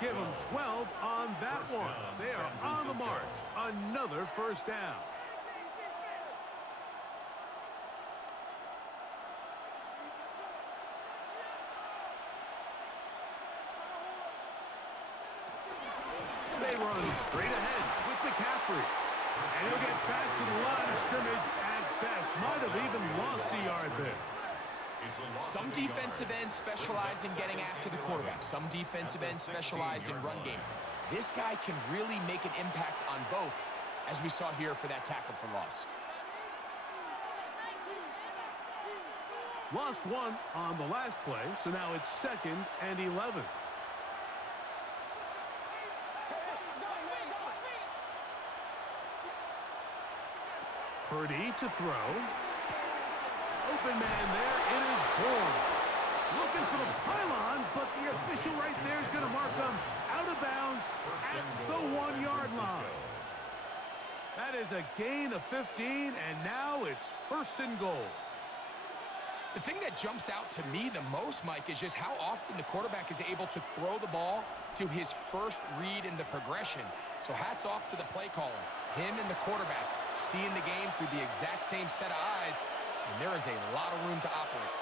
Give them 12 on that one. They are on the march. Another first down. They run straight ahead with McCaffrey. And he'll get back to the line of scrimmage at best. Might have even lost a yard there. Some defensive ends specialize in getting after the quarterback. Some defensive ends specialize in run game. This guy can really make an impact on both, as we saw here for that tackle for loss. Lost 1 on the last play, so now it's 2nd and 11. Purdy to throw. Open man there. It is Bourne. Looking for the pylon, but the official right there is going to mark them out of bounds at the 1-yard line. That is a gain of 15, and now it's 1st and goal. The thing that jumps out to me the most, Mike, is just how often the quarterback is able to throw the ball to his first read in the progression. So hats off to the play caller. Him and the quarterback seeing the game through the exact same set of eyes, and there is a lot of room to operate.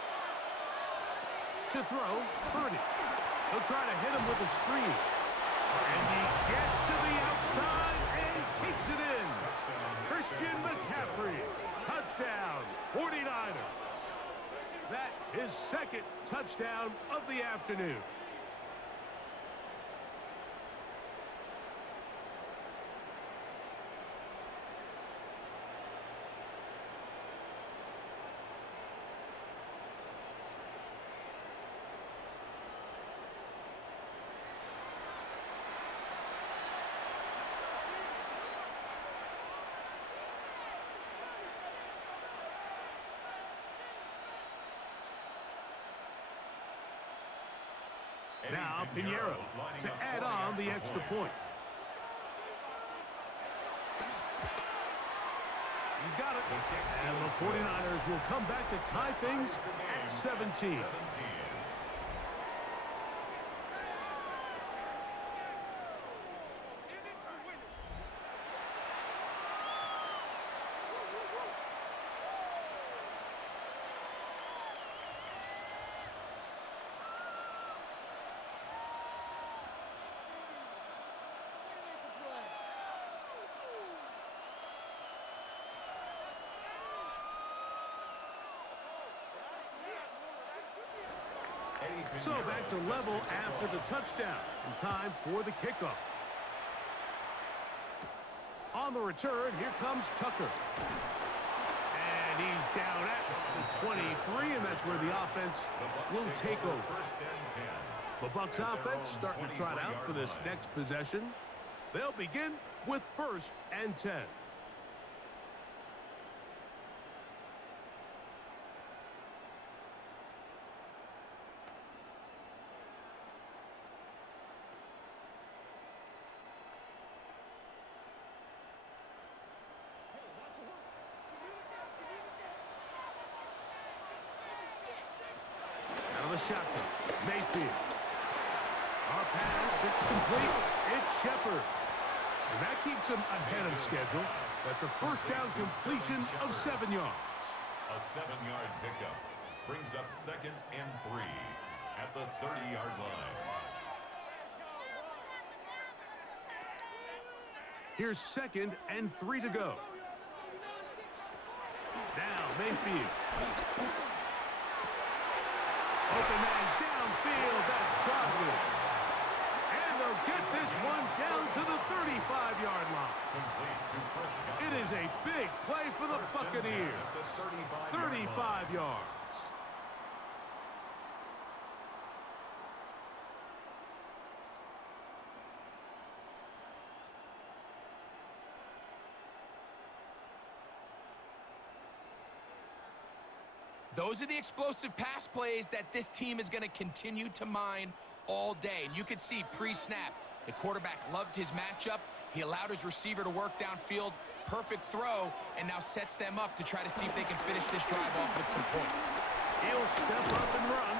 To throw, Purdy. He'll try to hit him with a screen. And he gets to the outside and takes it in. Christian McCaffrey. Touchdown, 49ers. That is 2nd touchdown of the afternoon. Now Pinheiro to add on the extra point. He's got it. And the 49ers will come back to tie things at 17. So back to level after the touchdown. And time for the kickoff. On the return, here comes Tucker. And he's down at the 23, and that's where the offense will take over. First and 10. The Bucs offense starting to trot out for this next possession. They'll begin with 1st and 10. Out of the shotgun, Mayfield. Our pass, it's complete. It's Shepard. And that keeps him ahead of schedule. That's a first down completion of 7 yards. A 7-yard pickup brings up 2nd and 3 at the 30-yard line. Here's 2nd and 3 to go. Now Mayfield. Open man downfield. That's Godwin. And they'll get this one down to the 35-yard line. Complete to Prescott. It is a big play for the First and 10 Buccaneers. at the 35-yard 35 yards. Those are the explosive pass plays that this team is going to continue to mine all day. And you can see pre-snap, the quarterback loved his matchup. He allowed his receiver to work downfield. Perfect throw, and now sets them up to try to see if they can finish this drive off with some points. He'll step up and run.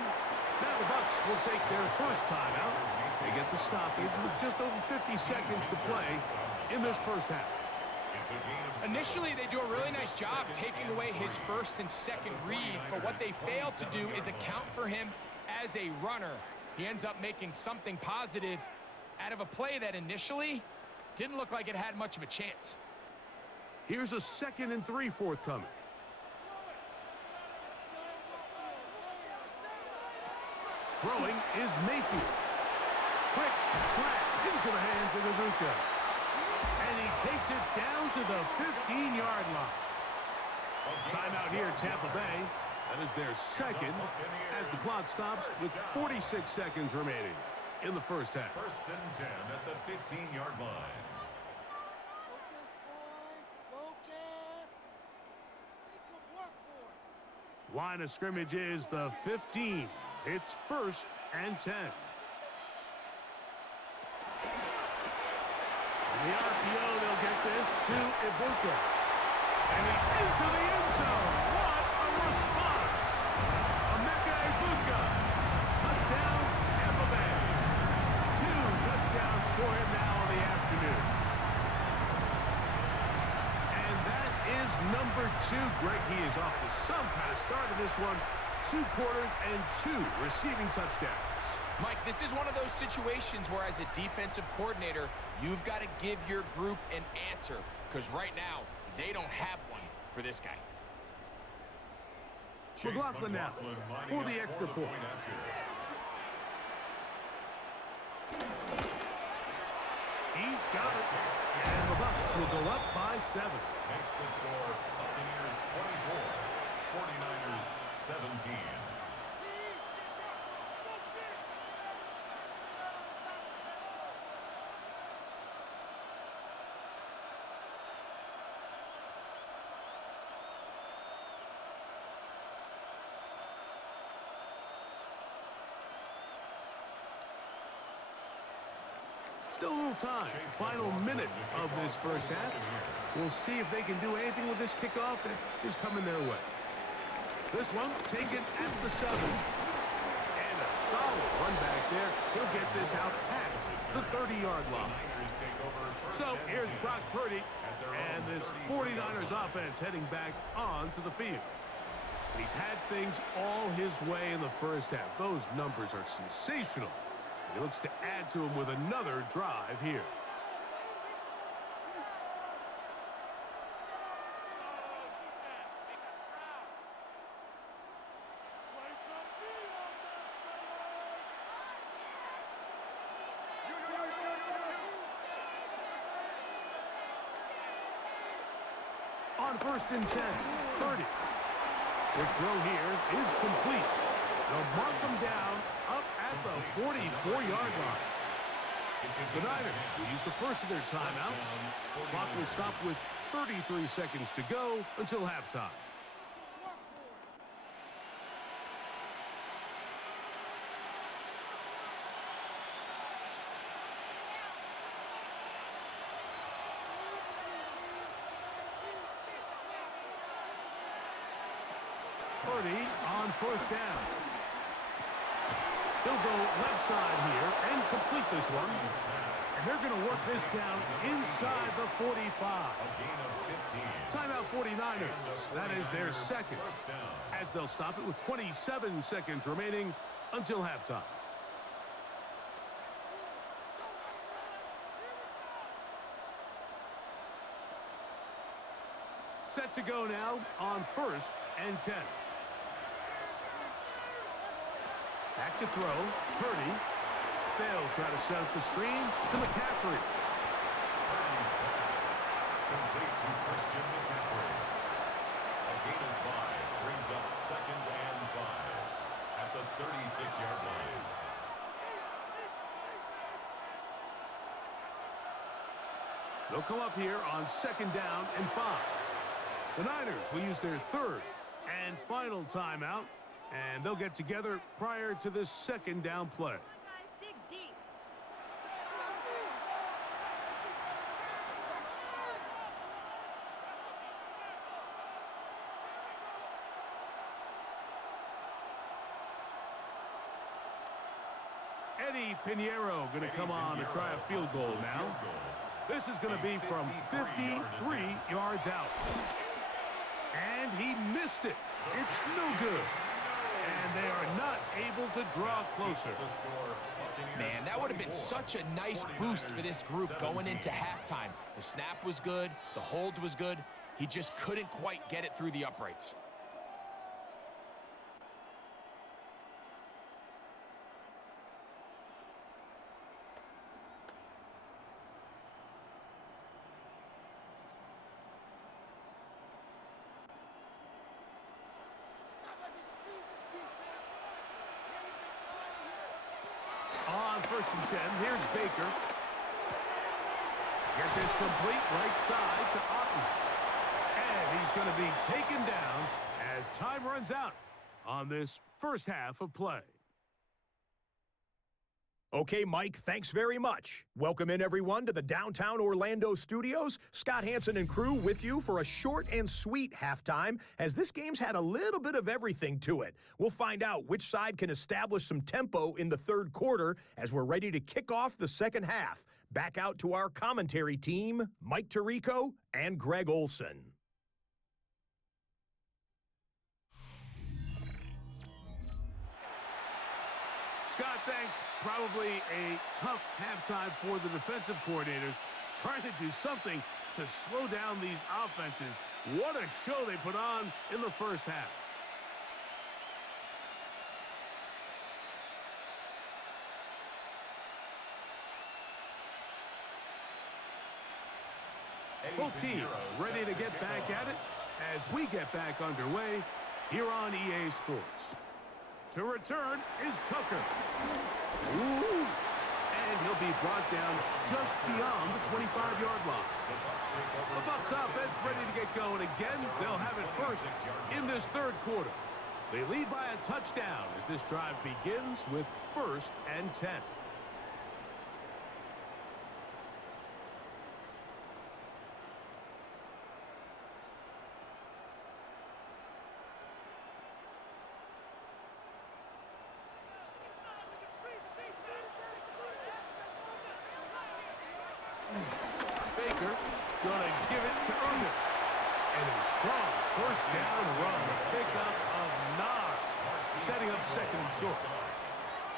Now the Bucs will take their first timeout. They get the stoppage with just over 50 seconds to play in this first half. Initially, they do a really nice job taking away his first and second read, but what they fail to do is account for him as a runner. He ends up making something positive out of a play that initially didn't look like it had much of a chance. Here's a 2nd and 3 forthcoming. Throwing is Mayfield. Quick slant into the hands of Ibuka. And he takes it down to the 15-yard line. Timeout here, Tampa Bay. That is their second as the clock stops with 46 seconds remaining in the first half. First and 10 at the 15-yard line. Line of scrimmage is the 15. It's 1st and 10. The RPO, they'll get this to Ibuka. And into the end zone. What a response. Emeka Ibuka. Touchdown, Tampa Bay. 2 touchdowns for him now in the afternoon. And that is number 2. Greg, he is off to some kind of start in this one. 2 quarters and 2 receiving touchdowns. Mike, this is one of those situations where as a defensive coordinator, you've got to give your group an answer, because right now, they don't have one for this guy. McLaughlin now for the extra point. He's got it. And the Bucs will go up by 7. Makes the score Buccaneers 24, 49ers 17. Still a little time. Final minute of this first half. We'll see if they can do anything with this kickoff that is coming their way. This one taken at the 7. And a solid run back there. He'll get this out past the 30-yard line. So here's Brock Purdy and this 49ers offense heading back onto the field. He's had things all his way in the first half. Those numbers are sensational. He looks to add to him with another drive here. On 1st and 10, Purdy. Quick throw here is complete. They'll mark them down up at the 44-yard line. The Niners will use the first of their timeouts. Clock will stop with 33 seconds to go until halftime. Purdy on first down. He'll go left side here and complete this one. And they're going to work this down inside the 45. Timeout 49ers. That is their second. As they'll stop it with 27 seconds remaining until halftime. Set to go now on first and 10. Back to throw. Purdy. They'll try to set up the screen to McCaffrey. Purdy's pass. Complete to Christian McCaffrey. A gain of 5 brings up 2nd and 5 at the 36-yard line. They'll come up here on 2nd down and 5. The Niners will use their third and final timeout, and they'll get together prior to this 2nd down play. Dig deep. Eddie Pinheiro going to come on to try a field goal now. This is going to be from 53 yards out. And he missed it. It's no good. And they are not able to draw closer. Man, that would have been such a nice boost for this group going into halftime. The snap was good. The hold was good. He just couldn't quite get it through the uprights. On 1st and 10, here's Baker. Get this complete right side to Otten. And he's going to be taken down as time runs out on this first half of play. Okay, Mike, thanks very much. Welcome in, everyone, to the downtown Orlando studios. Scott Hansen and crew with you for a short and sweet halftime, as this game's had a little bit of everything to it. We'll find out which side can establish some tempo in the third quarter as we're ready to kick off the second half. Back out to our commentary team, Mike Tirico and Greg Olson. Scott, thanks. Probably a tough halftime for the defensive coordinators, trying to do something to slow down these offenses. What a show they put on in the first half. Both teams ready to get back at it as we get back underway here on EA Sports. To return is Tucker. Ooh. And he'll be brought down just beyond the 25-yard line. The Bucs offense ready to get going again. They'll have it first in this third quarter. They lead by a touchdown as this drive begins with 1st and 10. Baker gonna give it to Irvin. And a strong first down run. The pickup of Nard, setting up 2nd and short.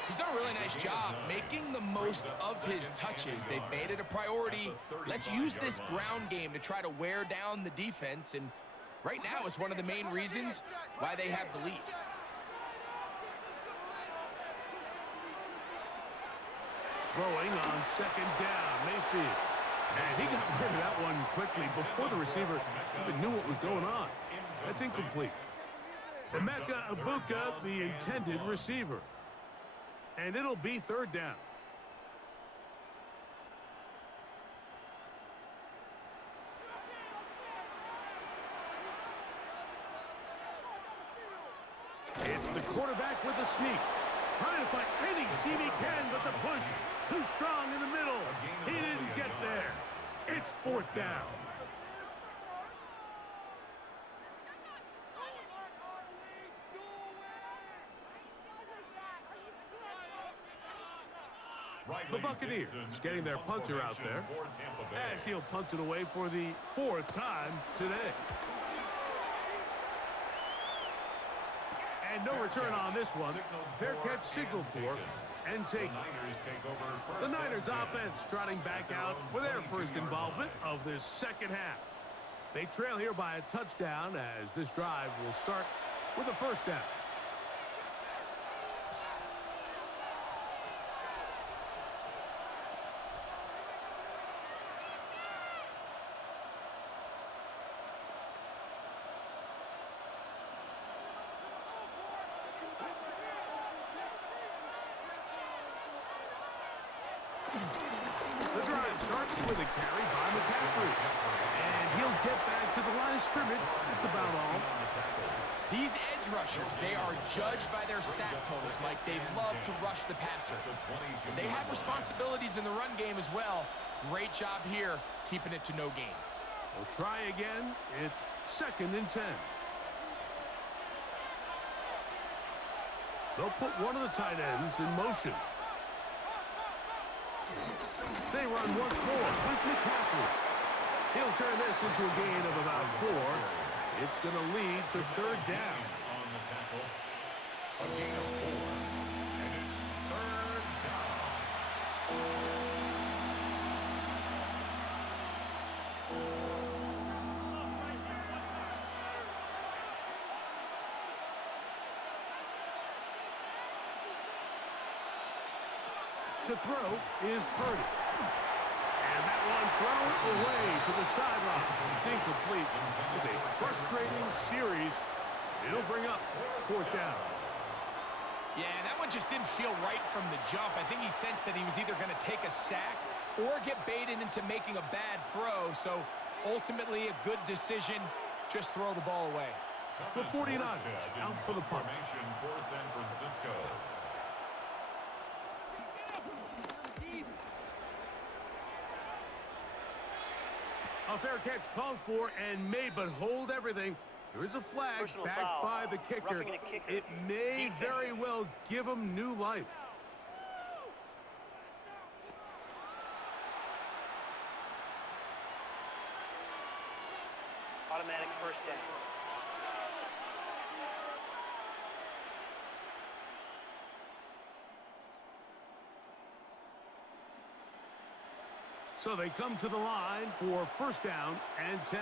He's done a really nice job making the most of his touches. They've made it a priority. Let's use this ground game to try to wear down the defense. And right now, it's one of the main reasons why they have the lead. Throwing on 2nd down, Mayfield. And he got rid of that one quickly before the receiver even knew what was going on. That's incomplete. Emeka Ibuka, the intended receiver. And it'll be third down. It's the quarterback with the sneak. Trying to find any seam he can, but the push too strong in the middle. He didn't get there. It's fourth down. The Buccaneers getting their punter out there as he'll punt it away for the fourth time today. And no return on this one. Fair catch signal for and take. The Niners offense trotting back out for their first involvement of this second half. They trail here by a touchdown as this drive will start with a first down. The drive starts with a carry by McCaffrey. And he'll get back to the line of scrimmage. That's about all. These edge rushers, they are judged by their sack totals, Mike. They love to rush the passer. They have responsibilities in the run game as well. Great job here, keeping it to no gain. We'll try again. It's 2nd and 10. They'll put one of the tight ends in motion. They run once more with McCaffrey. He'll turn this into a gain of about 4. It's going to lead to third down. On the tackle, a gain of 4, and it's third down. To throw is Purdy. And that one thrown away to the sideline. It's incomplete. It's a frustrating series. It'll bring up fourth down. Yeah, and that one just didn't feel right from the jump. I think he sensed that he was either going to take a sack or get baited into making a bad throw. So ultimately a good decision. Just throw the ball away. The 49ers out for the punt. Formation for San Francisco. A fair catch called for and made, but hold everything. There is a flag backed by the kicker. It may very well give him new life. Automatic first down. So they come to the line for first down and 10.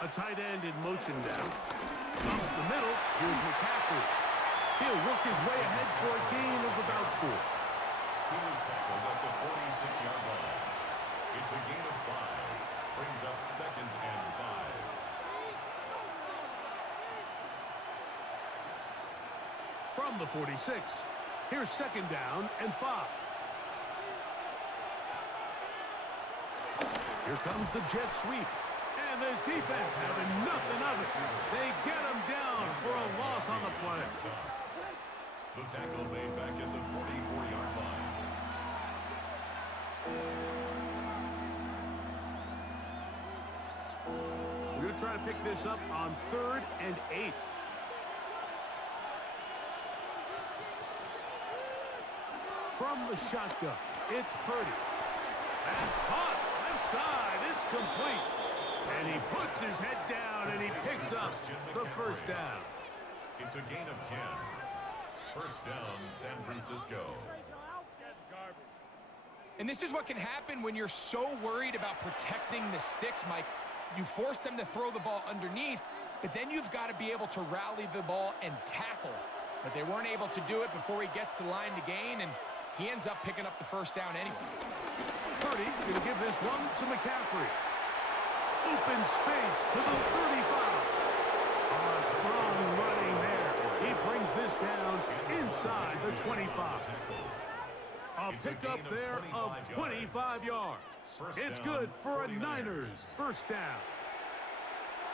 A tight end in motion now. Up the middle, here's McCaffrey. He'll work his way ahead for a gain of about 4. He was tackled at the 46-yard line. It's a gain of 5. Brings up 2nd and 5. From the 46, here's 2nd down and 5. Here comes the jet sweep. And this defense having nothing of it. They get him down for a loss on the play. The tackle made back at the 44-yard line. We're going to try to pick this up on 3rd and 8. From the shotgun, it's Purdy. That's caught. Left side. It's complete. And he puts his head down and he picks up the first down. It's a gain of 10. First down, San Francisco. And this is what can happen when you're so worried about protecting the sticks, Mike. You force them to throw the ball underneath, but then you've got to be able to rally the ball and tackle. But they weren't able to do it before he gets the line to gain, and he ends up picking up the first down anyway. Purdy going to give this one to McCaffrey. open space to the 35. Strong running there. He brings this down inside the 25. A pickup there of 25 yards. It's good for a Niners first down.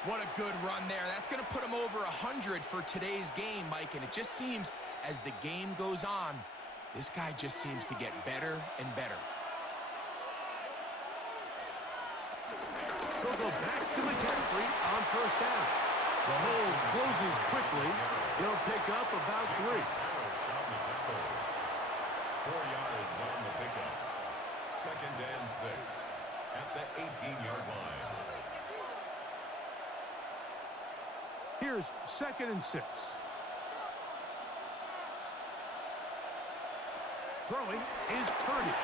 What a good run there. That's going to put him over 100 for today's game, Mike. And it just seems as the game goes on, this guy just seems to get better and better. They'll go back to McCaffrey on first down. The hole closes quickly. He'll pick up about 3. 4 yards on the pickup. 2nd and 6 at the 18-yard line. Here's 2nd and 6. Throwing is Purdy.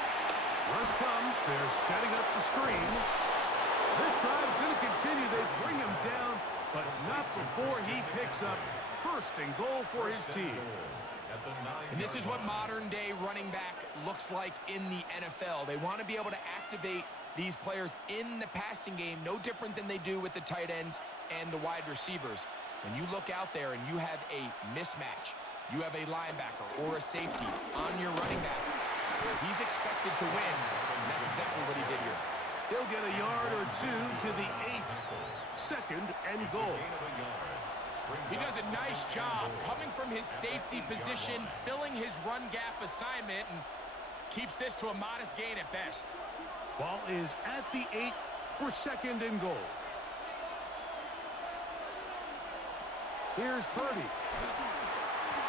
Rush comes. They're setting up the screen. This drive's going to continue. They bring him down, but not before he picks up 1st and goal for his team. And this is what modern-day running back looks like in the NFL. They want to be able to activate these players in the passing game, no different than they do with the tight ends and the wide receivers. When you look out there and you have a mismatch, you have a linebacker or a safety on your running back, he's expected to win, and that's exactly what he did here. He'll get a yard or 2 to the 8. 2nd and goal. He does a nice job coming from his safety position, filling his run gap assignment, and keeps this to a modest gain at best. Ball is at the 8 for 2nd and goal. Here's Purdy.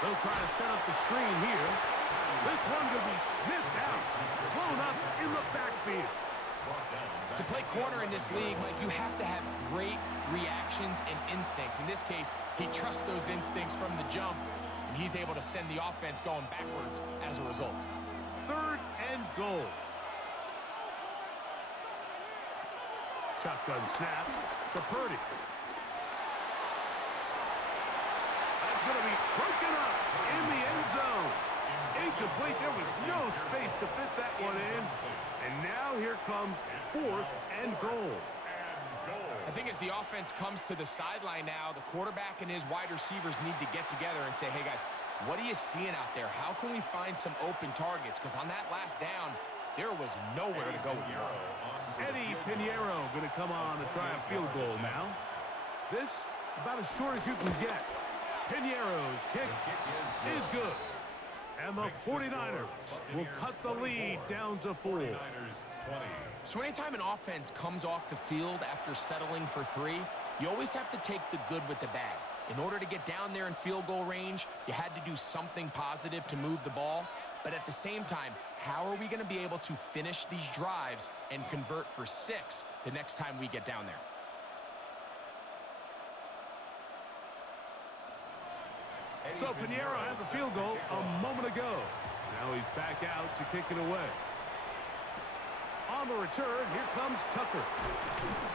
They'll try to set up the screen here. This one could be sniffed out. Blown up in the backfield. To play corner in this league, Mike, you have to have great reactions and instincts. In this case, he trusts those instincts from the jump, and he's able to send the offense going backwards as a result. 3rd and goal. Shotgun snap to Purdy. That's going to be broken up in the end zone. Incomplete. There was no space to fit that one in. And now here comes 4th and goal. I think as the offense comes to the sideline now, the quarterback and his wide receivers need to get together and say, hey, guys, what are you seeing out there? How can we find some open targets? Because on that last down, there was nowhere to go with the ball. Eddie Pinheiro going to come on to try a field goal now. This about as short as you can get. Pinheiro's kick is good. And the 49ers will cut the lead down to 4. So anytime an offense comes off the field after settling for 3, you always have to take the good with the bad. In order to get down there in field goal range, you had to do something positive to move the ball. But at the same time, how are we going to be able to finish these drives and convert for 6 the next time we get down there? So Pinheiro had the field goal a moment ago. Now he's back out to kick it away. On the return, here comes Tucker.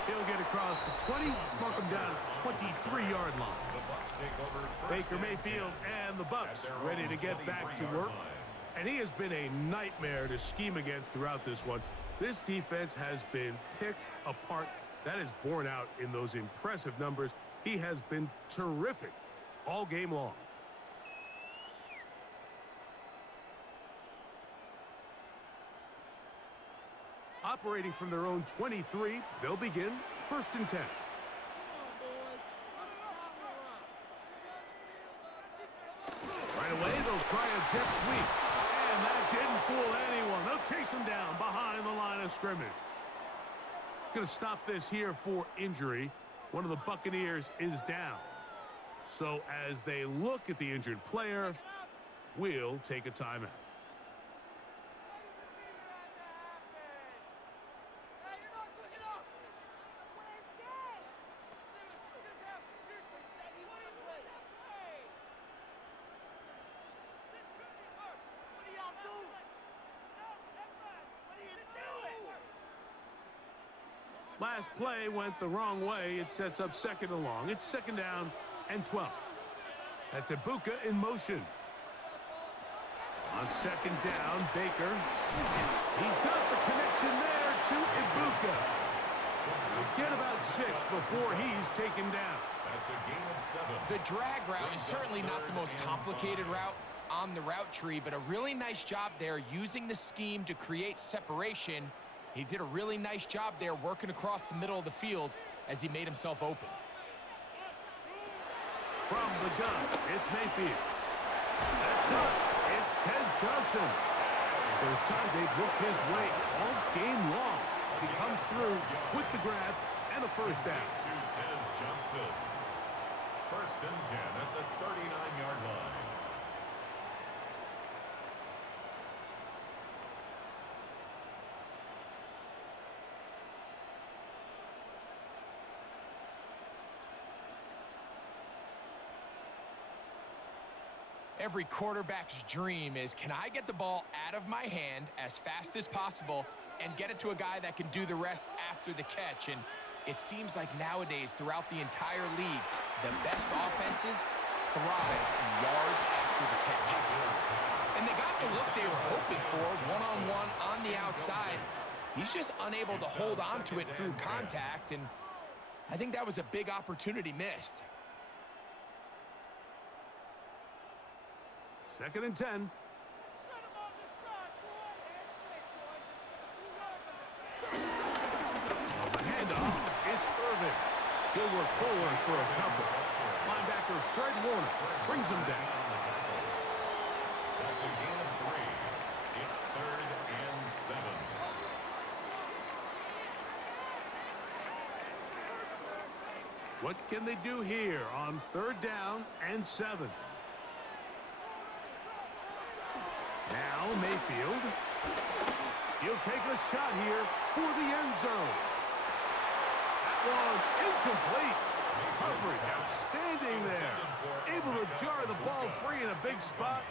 He'll get across the 20, mark him down at the 23-yard line. Baker Mayfield and the Bucs ready to get back to work. And he has been a nightmare to scheme against throughout this one. This defense has been picked apart. That is borne out in those impressive numbers. He has been terrific all game long. Operating from their own 23, they'll begin 1st and 10. Right away, they'll try a jet sweep. And that didn't fool anyone. They'll chase him down behind the line of scrimmage. Going to stop this here for injury. One of the Buccaneers is down. So as they look at the injured player, we'll take a timeout. Last play went the wrong way. It sets up 2nd and long. It's 2nd down and 12. That's Ibuka in motion. On 2nd down, Baker. He's got the connection there to Ibuka. Get about 6 before he's taken down. That's a gain of 7. The drag route is certainly not the most complicated route on the route tree, but a really nice job there using the scheme to create separation. He did a really nice job there working across the middle of the field as he made himself open. From the gun, it's Mayfield. That's good. It's Tez Johnson. First time they've looked his way all game long. He comes through with the grab and a first down. To Tez Johnson. First and 10 at the 39-yard line. Every quarterback's dream is, can I get the ball out of my hand as fast as possible and get it to a guy that can do the rest after the catch? And it seems like nowadays, throughout the entire league, the best offenses thrive in yards after the catch. And they got the look they were hoping for, one-on-one on the outside. He's just unable to hold on to it through contact, and I think that was a big opportunity missed. Second and 10. Shut him on this drive, boy. On the handoff, it's Irvin. He'll work forward for a couple. Linebacker Fred Warner brings him down. That's a gain of 3. It's 3rd and 7. What can they do here on 3rd down and 7? Now Mayfield. He'll take a shot here for the end zone. That one incomplete. Coverage outstanding there. Able to jar the ball free in a big spot.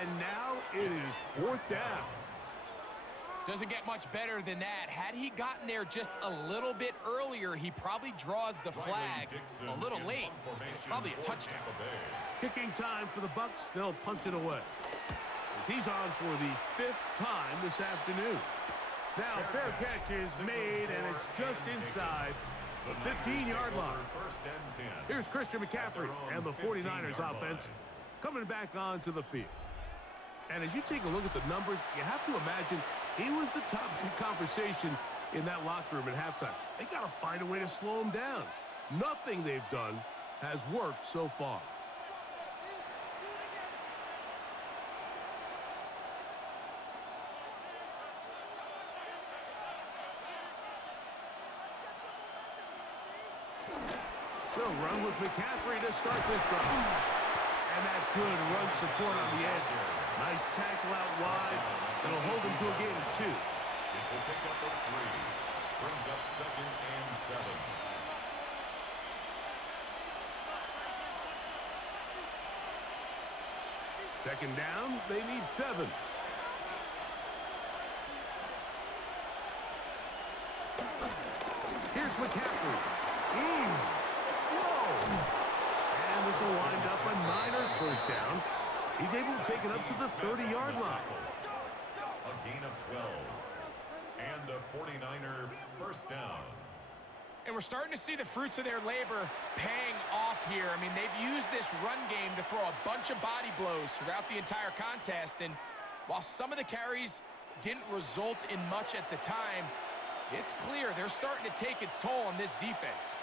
And now it is 4th down. Doesn't get much better than that. Had he gotten there just a little bit earlier, he probably draws the flag a little late. It's probably a touchdown. Kicking time for the Bucs. They'll punt it away. As he's on for the 5th time this afternoon. Now, fair catch is made, and it's just inside the 15-yard line. First and 10. Here's Christian McCaffrey and the 49ers offense coming back onto the field. And as you take a look at the numbers, you have to imagine he was the topic of conversation in that locker room at halftime. They got to find a way to slow him down. Nothing they've done has worked so far. They'll run with McCaffrey to start this drive. And that's good run support on the edge. Nice tackle out wide. It'll hold him to a gain of 2. It's a pickup of 3. Brings up 2nd and 7. 2nd down, they need 7. Here's McCaffrey. Whoa! And this will wind up a Niners first down. He's able to take it up to the 30-yard line. A gain of 12. And a 49er first down. And we're starting to see the fruits of their labor paying off here. I mean, they've used this run game to throw a bunch of body blows throughout the entire contest. And while some of the carries didn't result in much at the time, it's clear they're starting to take its toll on this defense.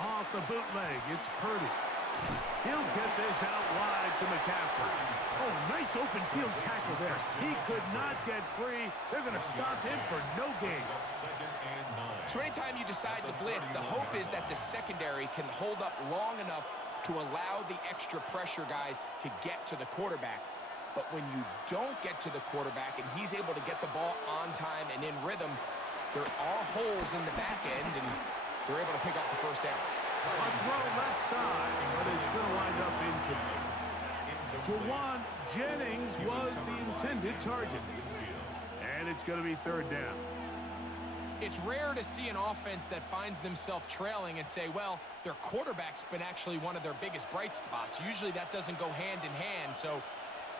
Off the bootleg, it's Purdy. He'll get this out wide to McCaffrey. Oh, nice open field tackle there. He could not get free. They're going to stop him for no gain. So anytime you decide to blitz, the hope is that the secondary can hold up long enough to allow the extra pressure guys to get to the quarterback. But when you don't get to the quarterback and he's able to get the ball on time and in rhythm, there are holes in the back end, and they're able to pick up the first down. A throw left side, but it's going to wind up incomplete. Jawan Jennings was the intended target. And it's going to be 3rd down. It's rare to see an offense that finds themselves trailing and say, well, their quarterback's been actually one of their biggest bright spots. Usually that doesn't go hand in hand, so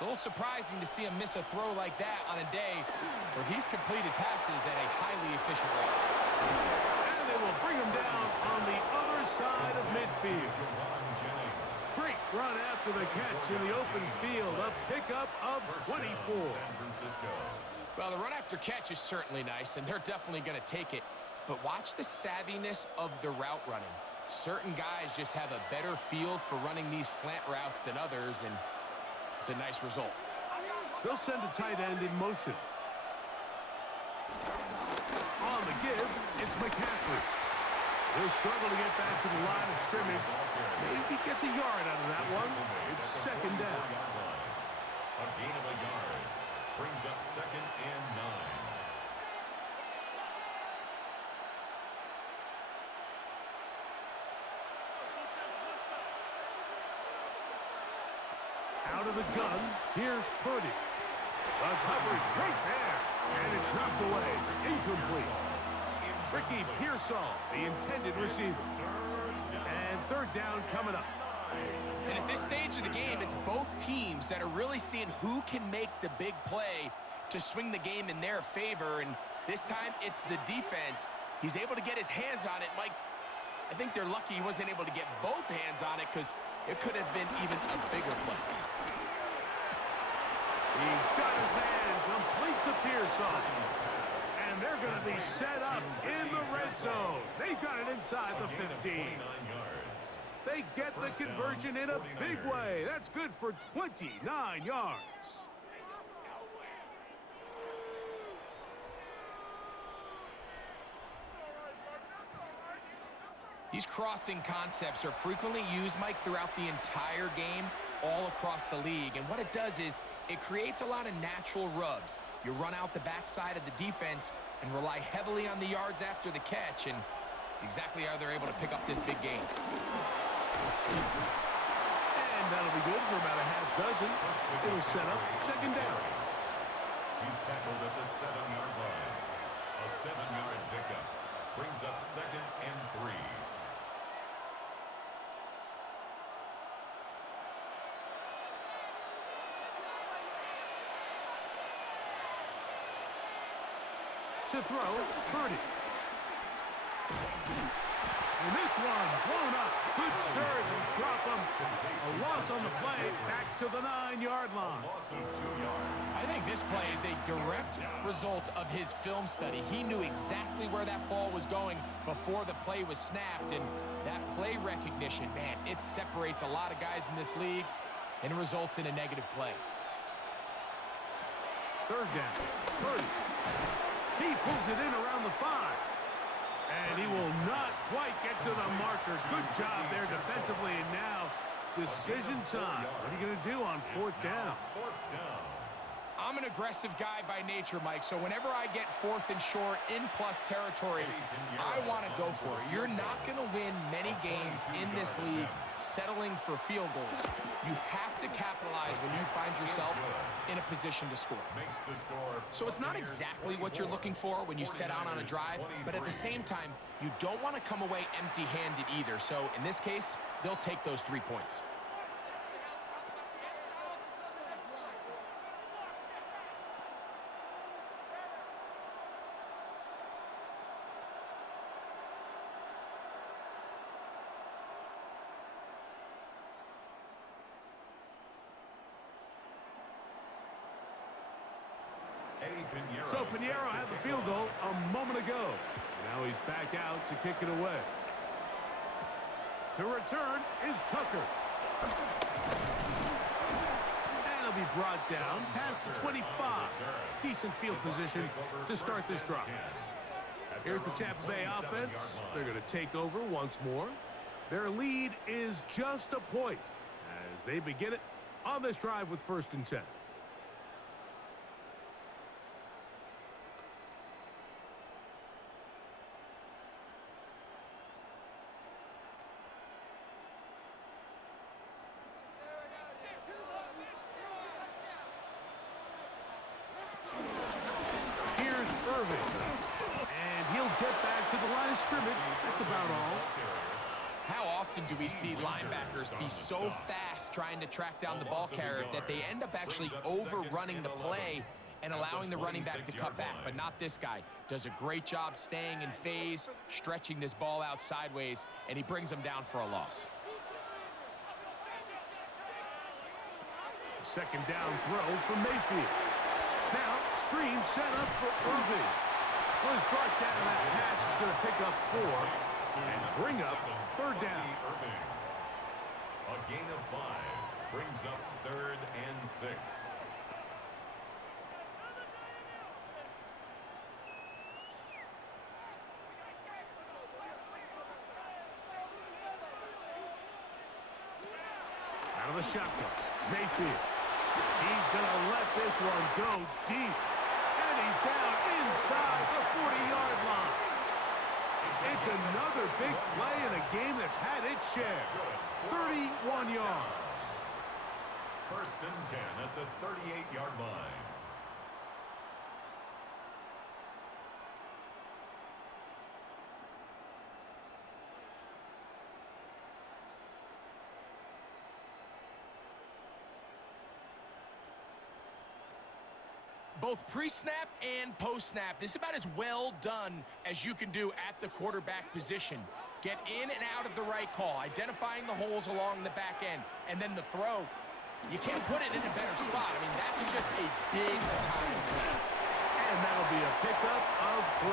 It's a little surprising to see him miss a throw like that on a day where he's completed passes at a highly efficient rate. And they will bring him down on the other side of midfield. Great run after the catch in the open field. A pickup of 24. Well, the run after catch is certainly nice, and they're definitely going to take it. But watch the savviness of the route running. Certain guys just have a better field for running these slant routes than others, and it's a nice result. They'll send a tight end in motion. On the give, it's McCaffrey. He'll struggle to get back to the line of scrimmage. Maybe gets a yard out of that one. It's second down. A gain of a yard brings up 2nd and 9. Out of the gun, here's Purdy. The coverage right there, and it's knocked away. Incomplete. Ricky Pearsall, the intended receiver. And third down coming up. And at this stage of the game, it's both teams that are really seeing who can make the big play to swing the game in their favor. And this time, it's the defense. He's able to get his hands on it. Mike, I think they're lucky he wasn't able to get both hands on it because it could have been even a bigger play. He's got his man, completes a Pearsall. And they're going to be set up in the red zone. They've got it inside the 15. They get the conversion in a big way. That's good for 29 yards. These crossing concepts are frequently used, Mike, throughout the entire game, all across the league. And what it does is it creates a lot of natural rubs. You run out the backside of the defense and rely heavily on the yards after the catch, and it's exactly how they're able to pick up this big game. And that'll be good for about a half dozen. It'll set up second down. He's tackled at the 7-yard line. A 7-yard pickup brings up 2nd and 3. To throw, Purdy. And this one blown up. Good serve and drop him. A loss on the play, back to the 9-yard line. Loss of 2 yards. I think this play is a direct result of his film study. He knew exactly where that ball was going before the play was snapped, and that play recognition, man, it separates a lot of guys in this league and results in a negative play. Third down, Purdy. He pulls it in around the 5. And he will not quite get to the marker. Good job there defensively. And now, decision time. What are you going to do on 4th down? 4th down. I'm an aggressive guy by nature, Mike, so whenever I get 4th and short in plus territory, I want to go for it. You're not going to win many games in this league settling for field goals. You have to capitalize when you find yourself in a position to score. So it's not exactly what you're looking for when you set out on a drive, but at the same time, you don't want to come away empty-handed either. So in this case, they'll take those 3 points. So Pinheiro had the field goal a moment ago. Now he's back out to kick it away. To return is Tucker. And he'll be brought down past the 25. Decent field position to start this drive. Here's the Tampa Bay offense. They're going to take over once more. Their lead is just a point as they begin it on this drive with 1st and 10. And he'll get back to the line of scrimmage. That's about all. How often do we see linebackers be so fast trying to track down the ball carrier that they end up actually overrunning the play and allowing the running back to cut back? But not this guy. Does a great job staying in phase, stretching this ball out sideways, and he brings him down for a loss. Second down throw for Mayfield. Now, screen set up for Irving. Was brought down. That pass is going to pick up 4 and bring up third down. A gain of 5 brings up 3rd and 6. Out of the shotgun, Mayfield. He's going to let this one go deep. And he's down inside the 40-yard line. It's another big play in a game that's had its share. 31 yards. 1st and 10 at the 38-yard line. Both pre-snap and post-snap, this is about as well done as you can do at the quarterback position. Get in and out of the right call, identifying the holes along the back end, and then the throw. You can't put it in a better spot. I mean, that's just a big-time play. And that'll be a pickup of 3.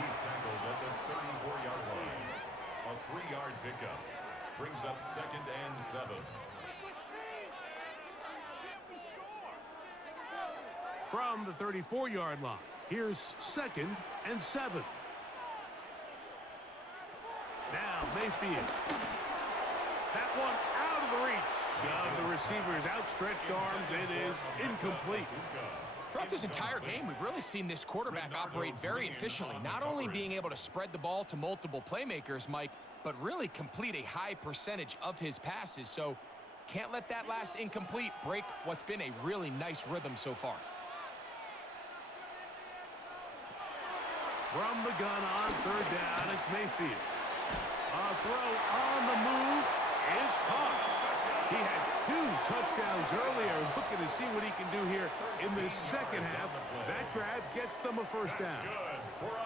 He's tackled at the 34-yard line. A 3-yard pickup brings up 2nd and 7. From the 34-yard line, here's 2nd and 7. Now Mayfield. That one out of the reach of the receiver's outstretched arms. It is incomplete. Throughout this entire game, we've really seen this quarterback operate very efficiently, not only being able to spread the ball to multiple playmakers, Mike, but really complete a high percentage of his passes. So can't let that last incomplete break what's been a really nice rhythm so far. From the gun on 3rd down, it's Mayfield. A throw on the move is caught. He had 2 touchdowns earlier, looking to see what he can do here in this second half. That grab gets them a 1st down.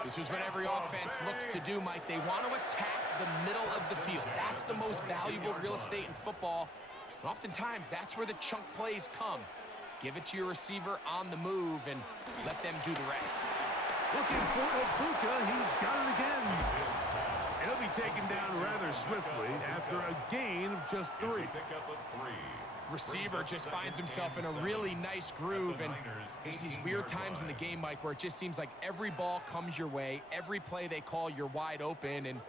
This is what every offense looks to do, Mike. They want to attack the middle of the field. That's the most valuable real estate in football. And oftentimes, that's where the chunk plays come. Give it to your receiver on the move and let them do the rest. Looking for Ibuka. He's got it again. And he'll be taken down rather swiftly after a gain of just 3. Receiver just finds himself in a really nice groove, and there's these weird times in the game, Mike, where it just seems like every ball comes your way, every play they call, you're wide open, and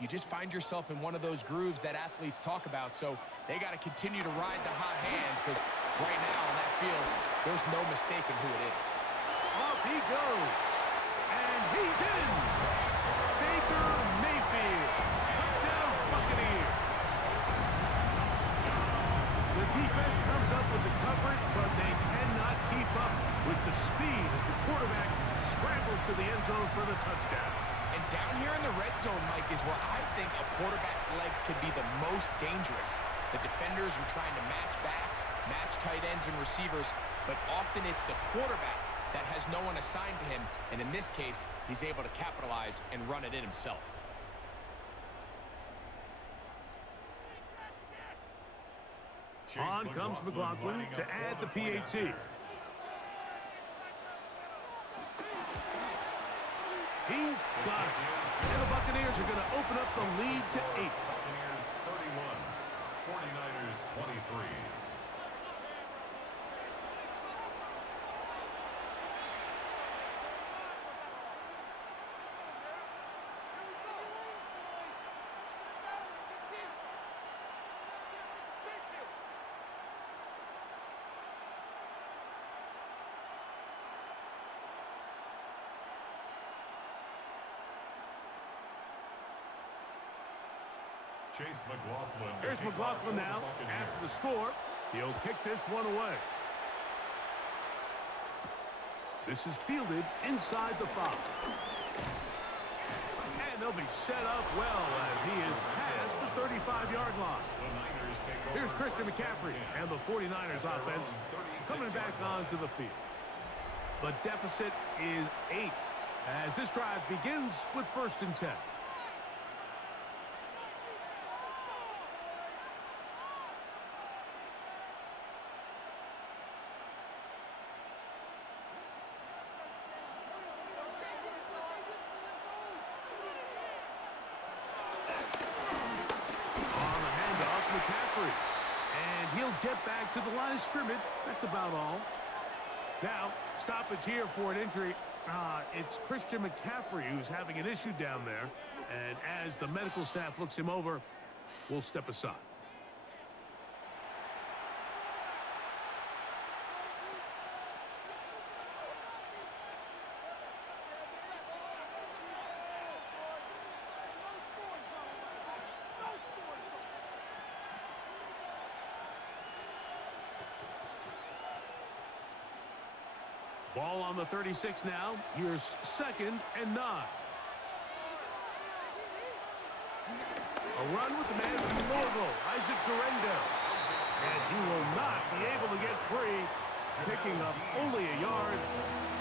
you just find yourself in one of those grooves that athletes talk about. So they got to continue to ride the hot hand, because right now on that field, there's no mistaking who it is. Off he goes. And he's in. Baker Mayfield. Touchdown Buccaneers. The defense comes up with the coverage, but they cannot keep up with the speed as the quarterback scrambles to the end zone for the touchdown. And down here in the red zone, Mike, is where I think a quarterback's legs can be the most dangerous. The defenders are trying to match backs, match tight ends and receivers, but often it's the quarterback that has no one assigned to him, and in this case, he's able to capitalize and run it in himself. On comes McLaughlin to add the PAT. He's got it. And the Buccaneers are going to open up the lead to 8. Buccaneers 31, 49ers 23. Chase McLaughlin. Here's McLaughlin now. After the score, he'll kick this one away. This is fielded inside the 5. And they'll be set up well as he is past the 35-yard line. Here's Christian McCaffrey and the 49ers offense coming back onto the field. The deficit is 8 as this drive begins with 1st and 10. And he'll get back to the line of scrimmage. That's about all. Now, stoppage here for an injury. It's Christian McCaffrey who's having an issue down there. And as the medical staff looks him over, we'll step aside. Ball on the 36 now. Here's 2nd and 9. A run with the man from Louisville, Isaac Guerrero. And he will not be able to get free, picking up only a yard.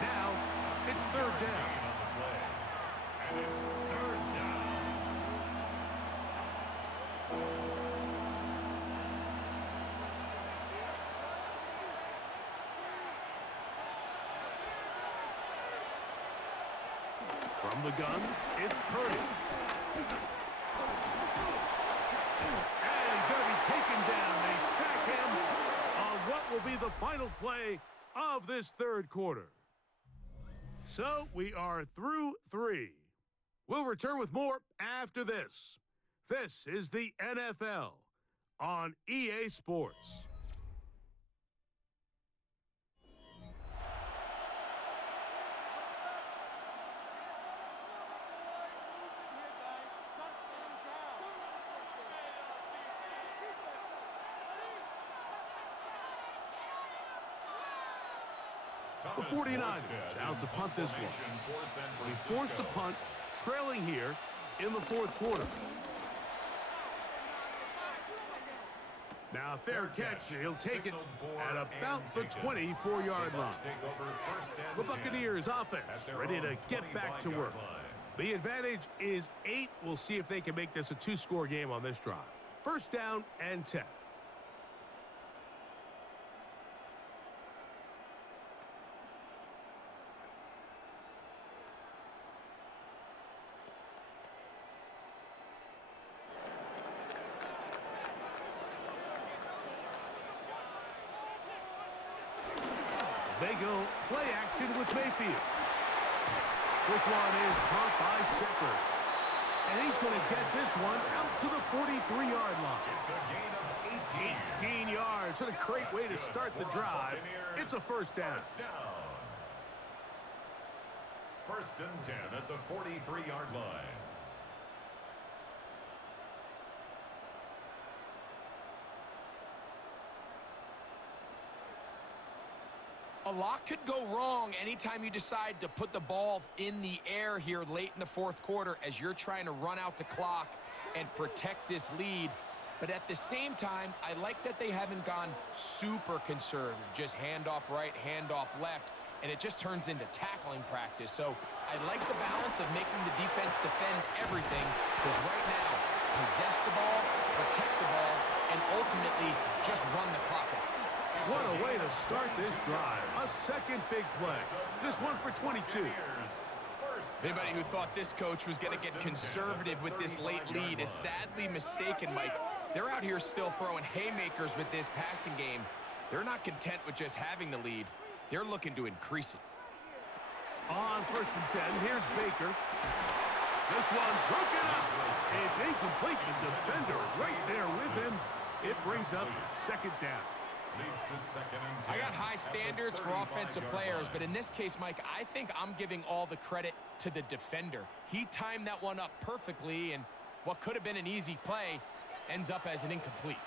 Now it's 3rd down. And it's 3rd down. From the gun, it's Purdy. And he's going to be taken down. They sack him on what will be the final play of this 3rd quarter. So we are through 3. We'll return with more after this. This is the NFL on EA Sports. The 49ers out to punt this one. He forced a punt, trailing here in the 4th quarter. Now, fair catch. He'll take it at about the 24-yard line. The Buccaneers offense ready to get back to work. The advantage is 8. We'll see if they can make this a 2-score game on this drive. 1st down and 10. They go play action with Mayfield. This one is caught by Shepard. And he's going to get this one out to the 43-yard line. It's a gain of 18 yards. What a great way to start the drive. It's a 1st down. 1st and 10 at the 43-yard line. A lot could go wrong anytime you decide to put the ball in the air here late in the 4th quarter as you're trying to run out the clock and protect this lead. But at the same time, I like that they haven't gone super conservative, just handoff right, handoff left, and it just turns into tackling practice. So I like the balance of making the defense defend everything, because right now, possess the ball, protect the ball, and ultimately just run the clock out. What a way to start this drive. A 2nd big play. This one for 22. Anybody who thought this coach was going to get conservative with this late lead is sadly mistaken, Mike. They're out here still throwing haymakers with this passing game. They're not content with just having the lead. They're looking to increase it. On 1st and 10, here's Baker. This one broken up. It's incomplete. The defender right there with him. It brings up 2nd down. I got high standards for offensive players, but in this case, Mike, I think I'm giving all the credit to the defender. He timed that one up perfectly, and what could have been an easy play ends up as an incomplete.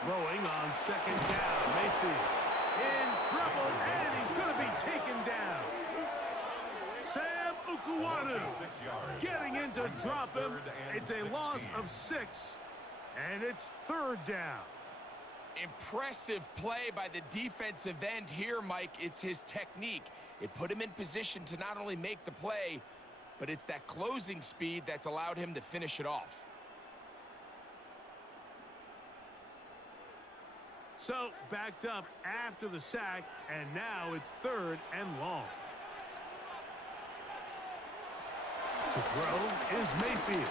Throwing on 2nd down. Mayfield in trouble, and he's going to be taken down. drop him. It's a loss of 6, and it's 3rd down. Impressive play by the defensive end here, Mike. It's his technique. It put him in position to not only make the play, but it's that closing speed that's allowed him to finish it off. So, backed up after the sack, and now it's 3rd and long. To throw is Mayfield.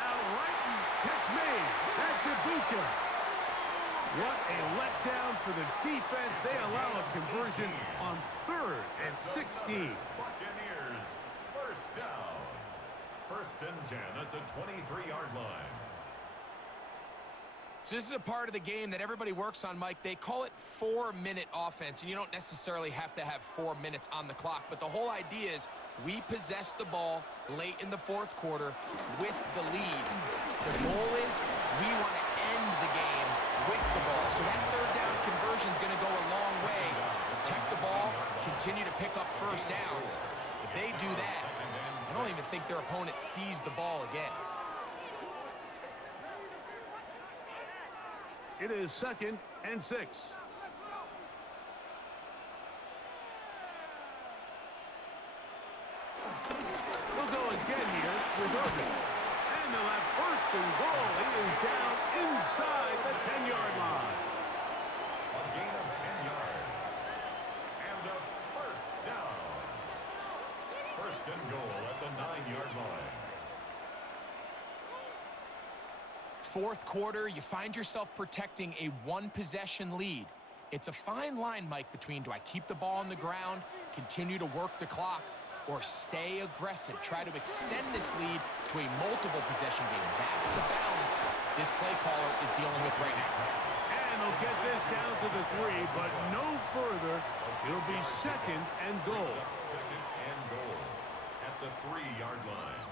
Out right and catch me. That's Ibuka. What a letdown for the defense. They allow a conversion on 3rd and 16. Buccaneers, first down. 1st and 10 at the 23-yard line. So this is a part of the game that everybody works on, Mike. They call it 4-minute offense, and you don't necessarily have to have 4 minutes on the clock. But the whole idea is we possess the ball late in the 4th quarter with the lead. The goal is we want to end the game with the ball. So that 3rd down conversion is going to go a long way. Protect the ball, continue to pick up 1st downs. If they do that, I don't even think their opponent sees the ball again. It is 2nd and 6. We'll go again here with Irvin. And they'll have 1st and goal. He is down inside the 10-yard line. A gain of 10 yards. And a 1st down. 1st and goal at the 9-yard line. 4th quarter, you find yourself protecting a 1-possession lead. It's a fine line, Mike, between do I keep the ball on the ground, continue to work the clock, or stay aggressive, try to extend this lead to a multiple possession game. That's the balance this play caller is dealing with right now. And they'll get this down to the 3, but no further. It'll be 2nd and goal. 2nd and goal at the 3-yard line.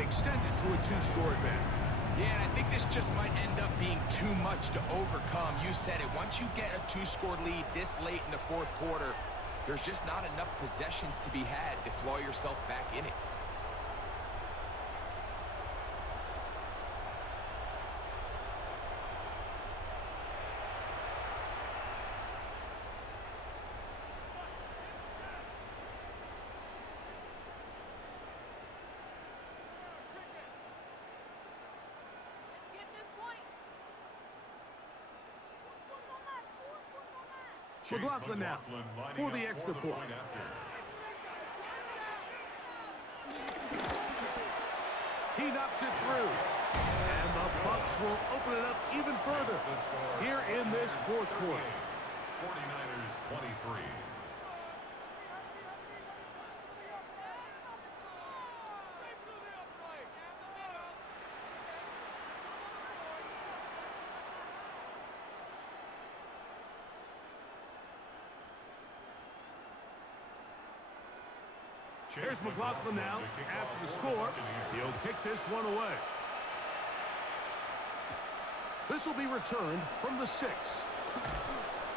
Extend it to a 2-score advantage. Yeah, and I think this just might end up being too much to overcome. You said it. Once you get a 2-score lead this late in the 4th quarter, there's just not enough possessions to be had to claw yourself back in it. McLaughlin now for the extra point. He knocks it through. And the Bucs will open it up even further here in this 4th quarter. 49ers 23. Here's McLaughlin now. After the score, he'll kick this one away. This will be returned from the 6.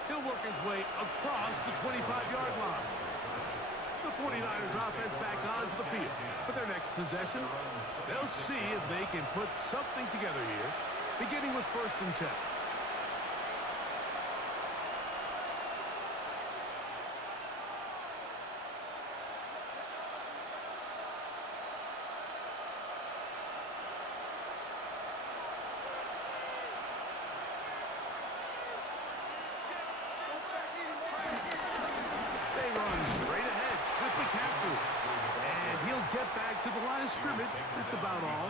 He'll work his way across the 25-yard line. The 49ers offense back onto the field for their next possession. They'll see if they can put something together here, beginning with 1st and 10. Scrimmage. That's about all.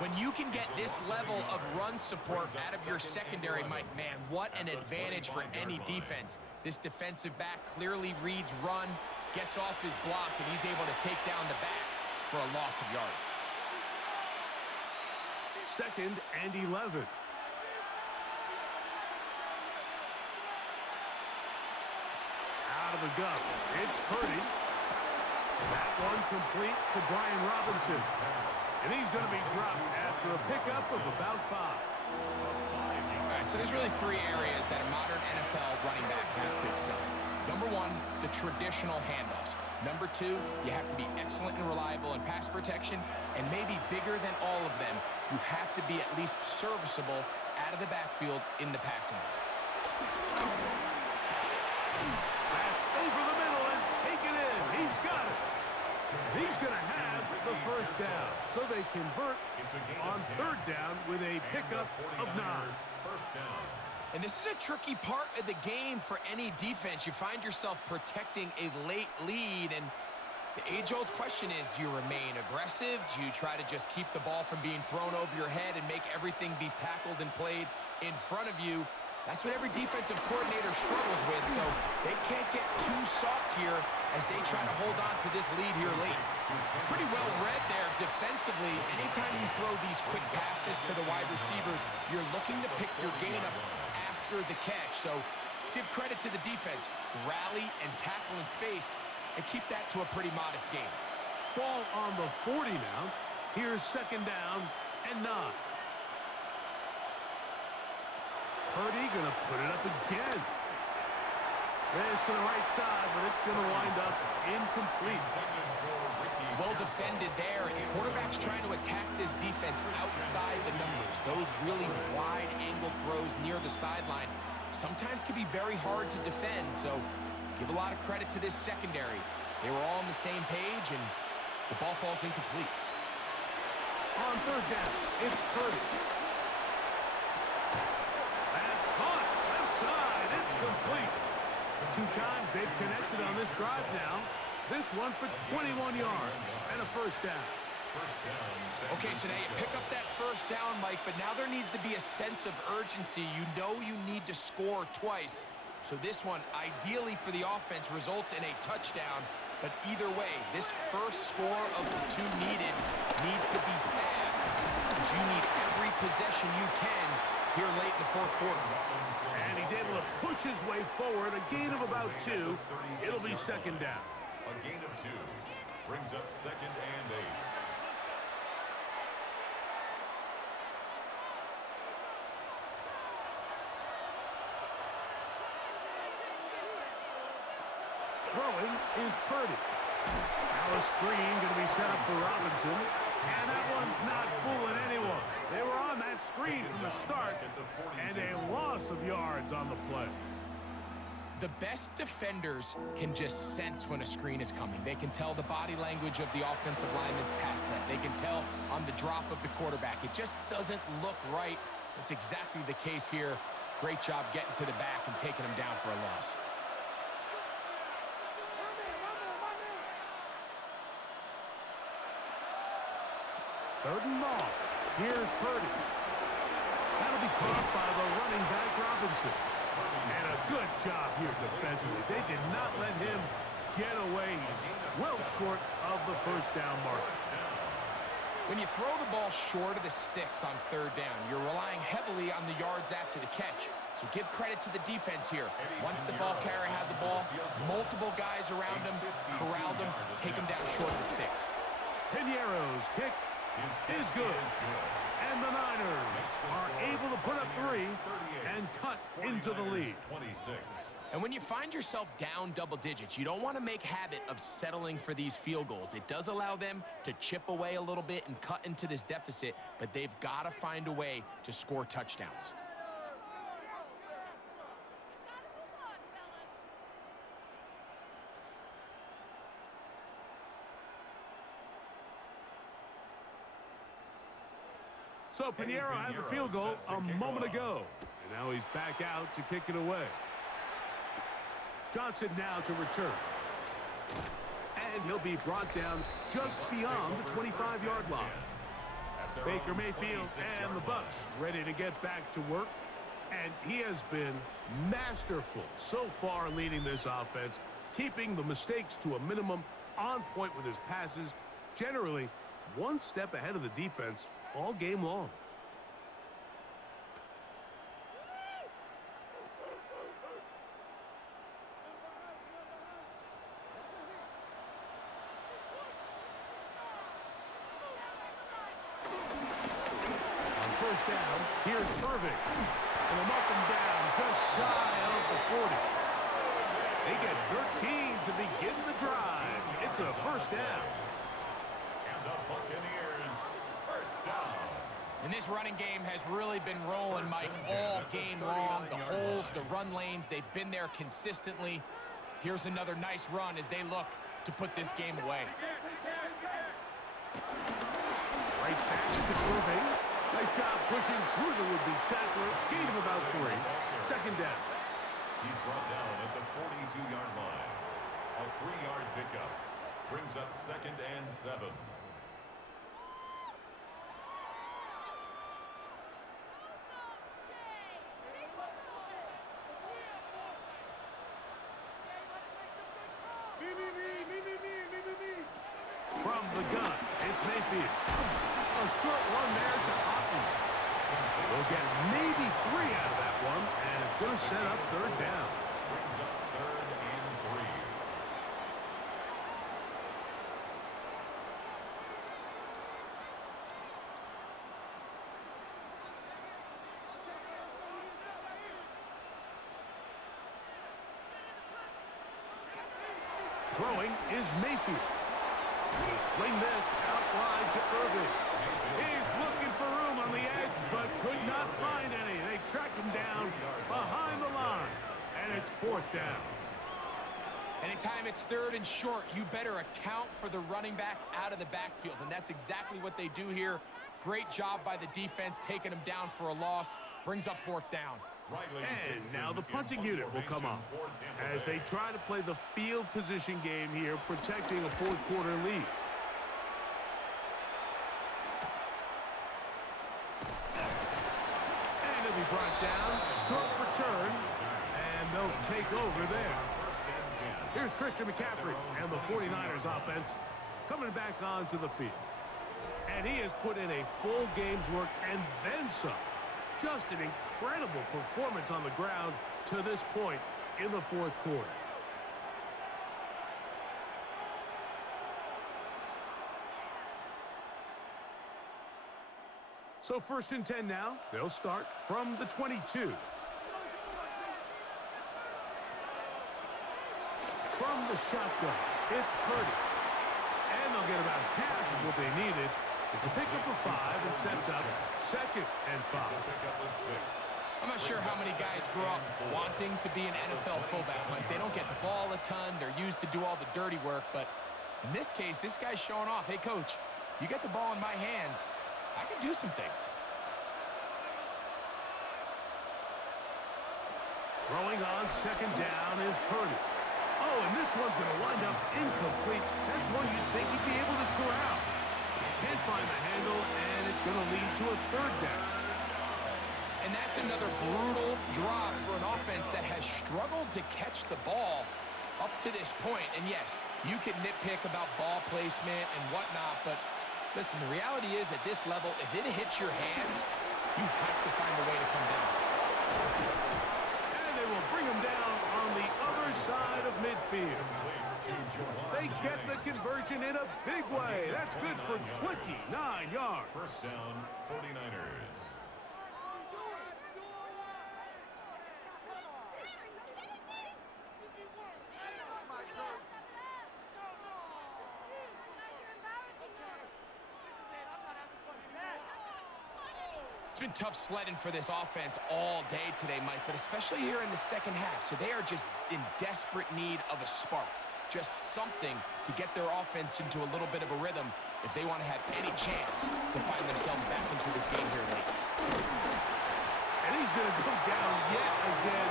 When you can get this level of run support out of your secondary, Mike, man, what an advantage for any defense. This defensive back clearly reads run, gets off his block, and he's able to take down the back for a loss of yards. 2nd and 11. out of the gut. It's Purdy. That one complete to Brian Robinson. And he's going to be dropped after a pickup of about 5. All right, so there's really 3 areas that a modern NFL running back has to excel. Number 1, the traditional handoffs. Number 2, you have to be excellent and reliable in pass protection. And maybe bigger than all of them, you have to be at least serviceable out of the backfield in the passing game. That's over the middle and taken in. He's got it. He's going to have the first down. So they convert on 3rd down with a pickup of 9. First down. And this is a tricky part of the game for any defense. You find yourself protecting a late lead, and the age-old question is, do you remain aggressive? Do you try to just keep the ball from being thrown over your head and make everything be tackled and played in front of you? That's what every defensive coordinator struggles with, so they can't get too soft here as they try to hold on to this lead here late. It's pretty well read there defensively. Anytime you throw these quick passes to the wide receivers, you're looking to pick your gain up after the catch. So let's give credit to the defense. Rally and tackle in space and keep that to a pretty modest gain. Ball on the 40 now. Here's 2nd down and 9. Purdy going to put it up again. This to the right side, but it's going to wind up incomplete. Well defended there. The quarterback's trying to attack this defense outside the numbers. Those really wide angle throws near the sideline sometimes can be very hard to defend. So give a lot of credit to this secondary. They were all on the same page, and the ball falls incomplete. On 3rd down, it's Purdy. That's caught. Left side. It's complete. 2 times they've connected on this drive now. This one for 21 yards and a first down. Okay, so now you pick up that first down, Mike, but now there needs to be a sense of urgency. You know you need to score twice. So this one, ideally for the offense, results in a touchdown. But either way, this first score of the 2 needed needs to be fast, because you need every possession you can here late in the 4th quarter. And he's able to push his way forward, a gain of about 2. It'll be 2nd down. A gain of 2 brings up 2nd and 8. Throwing is Purdy. Now a screen going to be set up for Robinson. And that one's not fooling anyone. They were on that screen from the start, and a loss of yards on the play. The best defenders can just sense when a screen is coming. They can tell the body language of the offensive lineman's pass set. They can tell on the drop of the quarterback. It just doesn't look right. That's exactly the case here. Great job getting to the back and taking him down for a loss. Third and long. Here's Purdy. That'll be caught by the running back Robinson. And a good job here defensively. They did not let him get away. He's well short of the first down mark. When you throw the ball short of the sticks on 3rd down, you're relying heavily on the yards after the catch. So give credit to the defense here. Once the ball carrier had the ball, multiple guys around him, corralled him, take him down short of the sticks. Piniero's kick is good. And the Niners are able to put up 3 and cut into the lead. And when you find yourself down double digits, you don't want to make habit of settling for these field goals. It does allow them to chip away a little bit and cut into this deficit, but they've got to find a way to score touchdowns. So Pinheiro had the field goal a moment ago. And now he's back out to kick it away. Johnson now to return. And he'll be brought down just beyond the 25-yard line. Baker Mayfield and the Bucs ready to get back to work. And he has been masterful so far leading this offense, keeping the mistakes to a minimum, on point with his passes, generally one step ahead of the defense all game long. down. Here's Irving. And they'll mark him down just shy of the 40. They get 13 to begin the drive. It's a first down. And the Buccaneers, first down. And this running game has really been rolling, Mike, all game long. The holes, the run lanes, they've been there consistently. Here's another nice run as they look to put this game away. Right back to Irving. Nice job pushing through the would-be tackler. Gain of about 3. Second down. He's brought down at the 42-yard line. A 3-yard pickup brings up 2nd and 7. From the gun, it's Mayfield. A short one there to Otten. They'll get maybe 3 out of that one, and it's going to set up third down. Brings up 3rd and 3. Throwing is Mayfield. He'll swing this out wide to Irving. He's looking for room on the edge, but could not find any. They track him down behind the line, and it's 4th down. Anytime it's 3rd and short, you better account for the running back out of the backfield, and that's exactly what they do here. Great job by the defense, taking him down for a loss. Brings up 4th down. And now the punting unit will come up as they try to play the field position game here, protecting a 4th quarter lead. And it'll be brought down. Short return. And they'll take over there. Here's Christian McCaffrey and the 49ers offense coming back onto the field. And he has put in a full game's work and then some. Just an incredible performance on the ground to this point in the 4th quarter. So 1st and 10 now. They'll start from the 22. From the shotgun, it's Purdy. And they'll get about half of what they needed. It's a pickup of 5 and sets up 2nd and 5. I'm not sure how many guys grow up wanting to be an NFL fullback. Like, they don't get the ball a ton. They're used to do all the dirty work. But in this case, this guy's showing off. Hey, coach, you get the ball in my hands. I can do some things. Throwing on 2nd down is Purdy. Oh, and this one's going to wind up incomplete. That's one you'd think he'd be able to corral. Can't find the handle, and it's going to lead to a 3rd down. And that's another brutal drop for an offense that has struggled to catch the ball up to this point. And yes, you can nitpick about ball placement and whatnot, but listen, the reality is at this level, if it hits your hands, you have to find a way to come down. And they will bring him down on the other side of midfield. They get the conversion in a big way. That's good for 29 yards. First down, 49ers. It's been tough sledding for this offense all day today, Mike, but especially here in the second half. So they are just in desperate need of a spark, just something to get their offense into a little bit of a rhythm if they want to have any chance to find themselves back into this game here late. And he's going to go down yet again.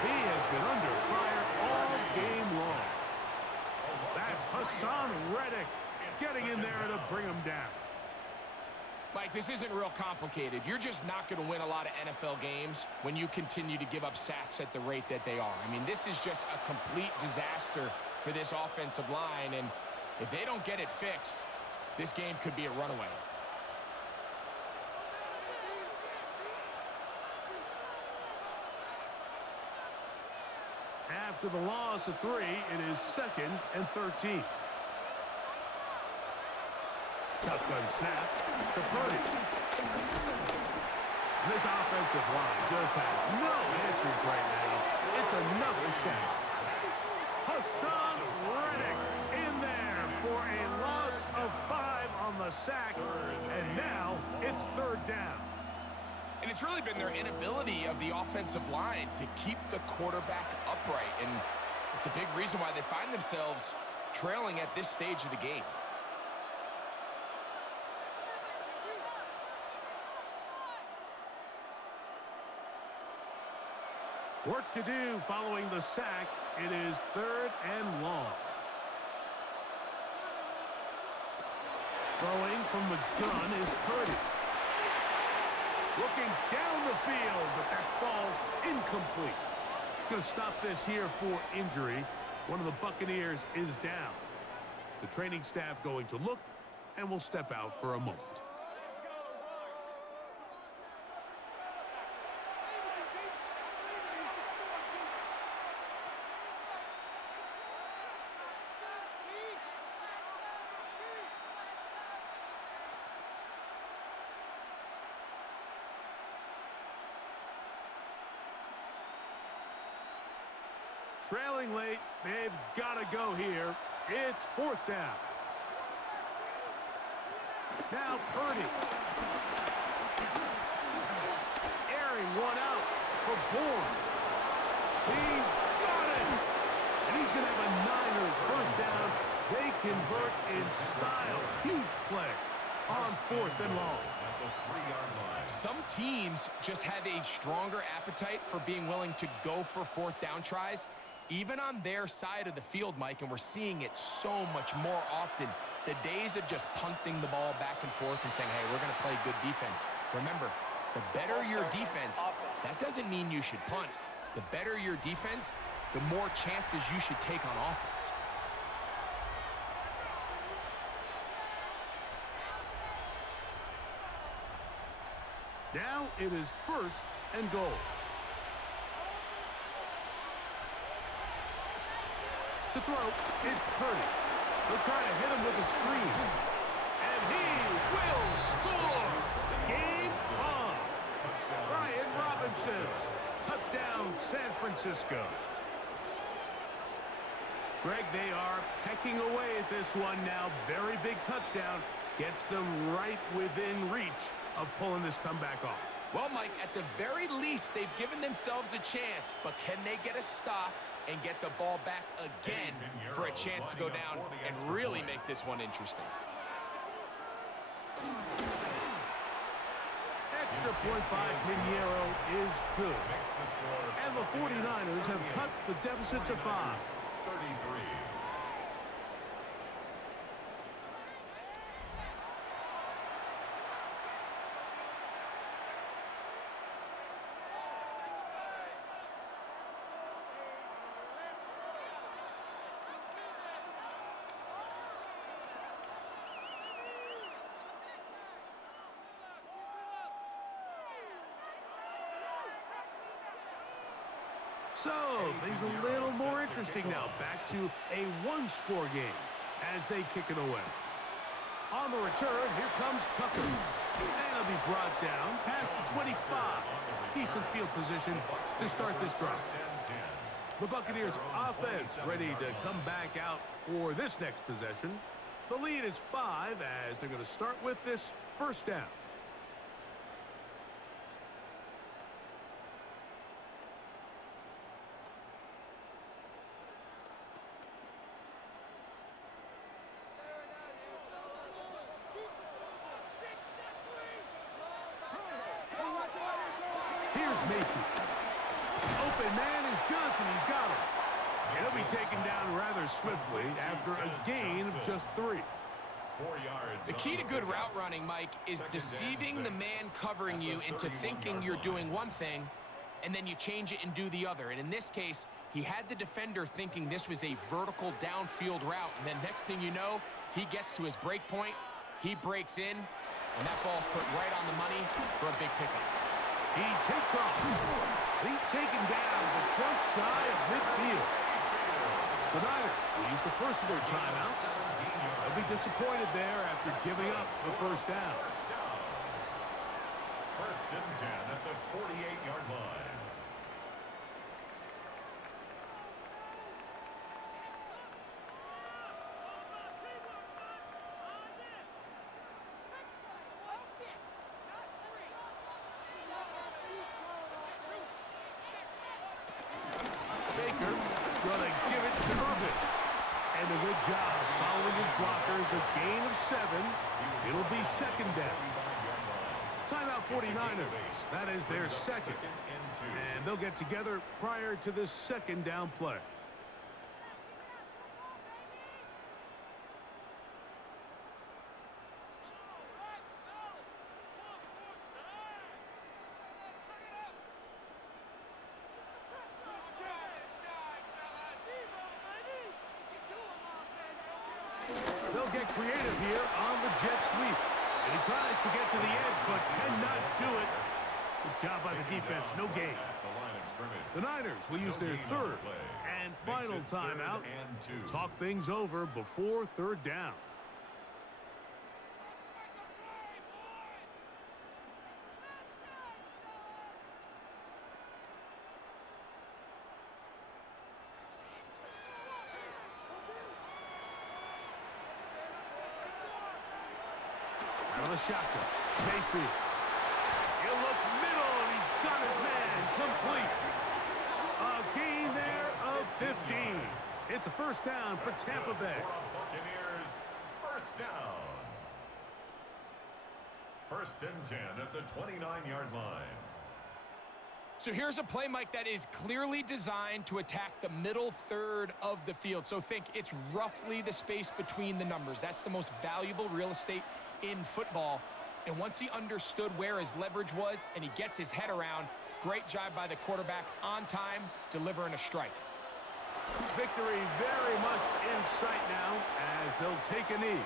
He has been under fire all game long. That's Hassan Reddick getting in there to bring him down. Mike, this isn't real complicated. You're just not going to win a lot of NFL games when you continue to give up sacks at the rate that they are. I mean, this is just a complete disaster for this offensive line, and if they don't get it fixed, this game could be a runaway. After the loss of 3, it is 2nd and 13. Shotgun snap to Purdy. This offensive line just has no answers right now. It's another sack. Hassan Reddick in there for a loss of 5 on the sack. And now it's 3rd down. And it's really been their inability of the offensive line to keep the quarterback upright. And it's a big reason why they find themselves trailing at this stage of the game. Work to do following the sack. It is 3rd and long. Throwing from the gun is Purdy. Looking down the field, but that falls incomplete. Going to stop this here for injury. One of the Buccaneers is down. The training staff going to look, and will step out for a moment. Trailing late, they've got to go here. It's 4th down. Now Purdy. Airing one out for Bourne. He's got it. And he's going to have a Niners 1st down. They convert in style. Huge play on 4th and long. Some teams just have a stronger appetite for being willing to go for 4th down tries, even on their side of the field, Mike, and we're seeing it so much more often. The days of just punting the ball back and forth and saying, hey, we're going to play good defense. Remember, the better your defense, that doesn't mean you should punt. The better your defense, the more chances you should take on offense. Now it is 1st and goal. To throw, it's Purdy. They'll try to hit him with a screen. And he will score! Game on! Brian Robinson. Touchdown, San Francisco. Greg, they are pecking away at this one now. Very big touchdown. Gets them right within reach of pulling this comeback off. Well, Mike, at the very least, they've given themselves a chance, but can they get a stop and get the ball back again for a chance to go down and really make this one interesting? Extra point by Pinheiro is good. And the 49ers have cut the deficit to 5. 33. So, things a little more interesting now. Back to a one-score game as they kick it away. On the return, here comes Tucker. And he'll be brought down past the 25. Decent field position to start this drive. The Buccaneers offense ready to come back out for this next possession. The lead is 5 as they're going to start with this 1st down. Here's Mayfield. Open man is Johnson. He's got him. He'll be taken down rather swiftly after a gain of just 3. 4 yards. The key to good route running, Mike, is deceiving the man covering you into thinking you're doing one thing, and then you change it and do the other. And in this case, he had the defender thinking this was a vertical downfield route, and then next thing you know, he gets to his break point, he breaks in, and that ball's put right on the money for a big pickup. He takes off. He's taken down, but just shy of midfield. The Niners will use the first of their timeouts. They'll be disappointed there after giving up the 1st down. First and 10 at the 48-yard line. Baker gonna give it to Irvin. And a good job following his blockers. A gain of 7. It'll be second down. Timeout 49ers. That is their second. And they'll get together prior to this second down play. They'll get creative here on the jet sweep. And he tries to get to the edge, but cannot do it. Good job by the defense. No gain. The Niners will use their third and final timeout. Talk things over before third down. Out of the shotgun. Mayfield. He'll look middle, and he's got his man complete. A gain there of 15. It's a first down for Tampa Bay. Buccaneers, first down. First and 10 at the 29-yard line. So here's a play, Mike, that is clearly designed to attack the middle third of the field. So think it's roughly the space between the numbers. That's the most valuable real estate in football. And once he understood where his leverage was and he gets his head around, great job by the quarterback on time, delivering a strike. Victory very much in sight now as they'll take a knee.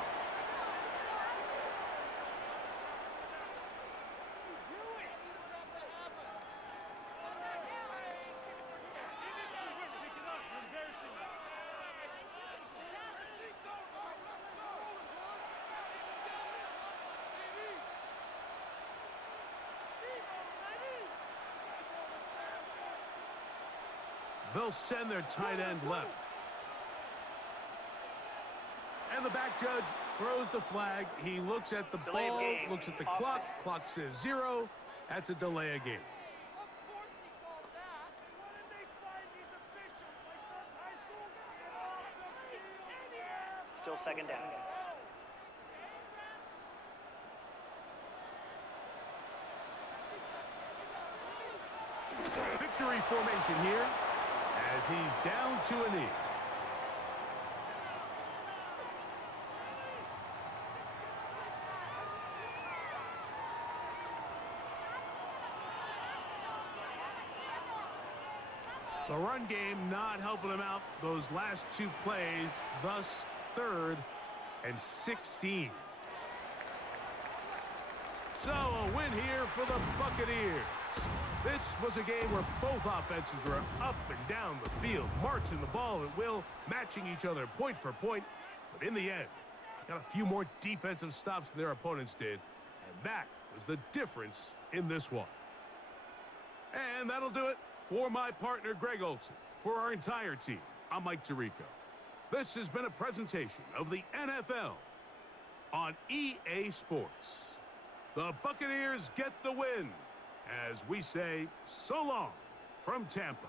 They'll send their tight end left. And the back judge throws the flag. He looks at the ball, looks at the clock. Clock says 0. That's a delay of game. Of course he called that. What did they find these officials? My son's high school guy. Get off the field. Still second down. Victory formation here as he's down to a knee. The run game not helping him out those last 2 plays, thus 3rd and 16. So a win here for the Buccaneers. This was a game where both offenses were up and down the field, marching the ball at will, matching each other point for point. But in the end, got a few more defensive stops than their opponents did, and that was the difference in this one. And that'll do it for my partner, Greg Olson. For our entire team, I'm Mike Tirico. This has been a presentation of the NFL on EA Sports. The Buccaneers get the win, as we say so long from Tampa.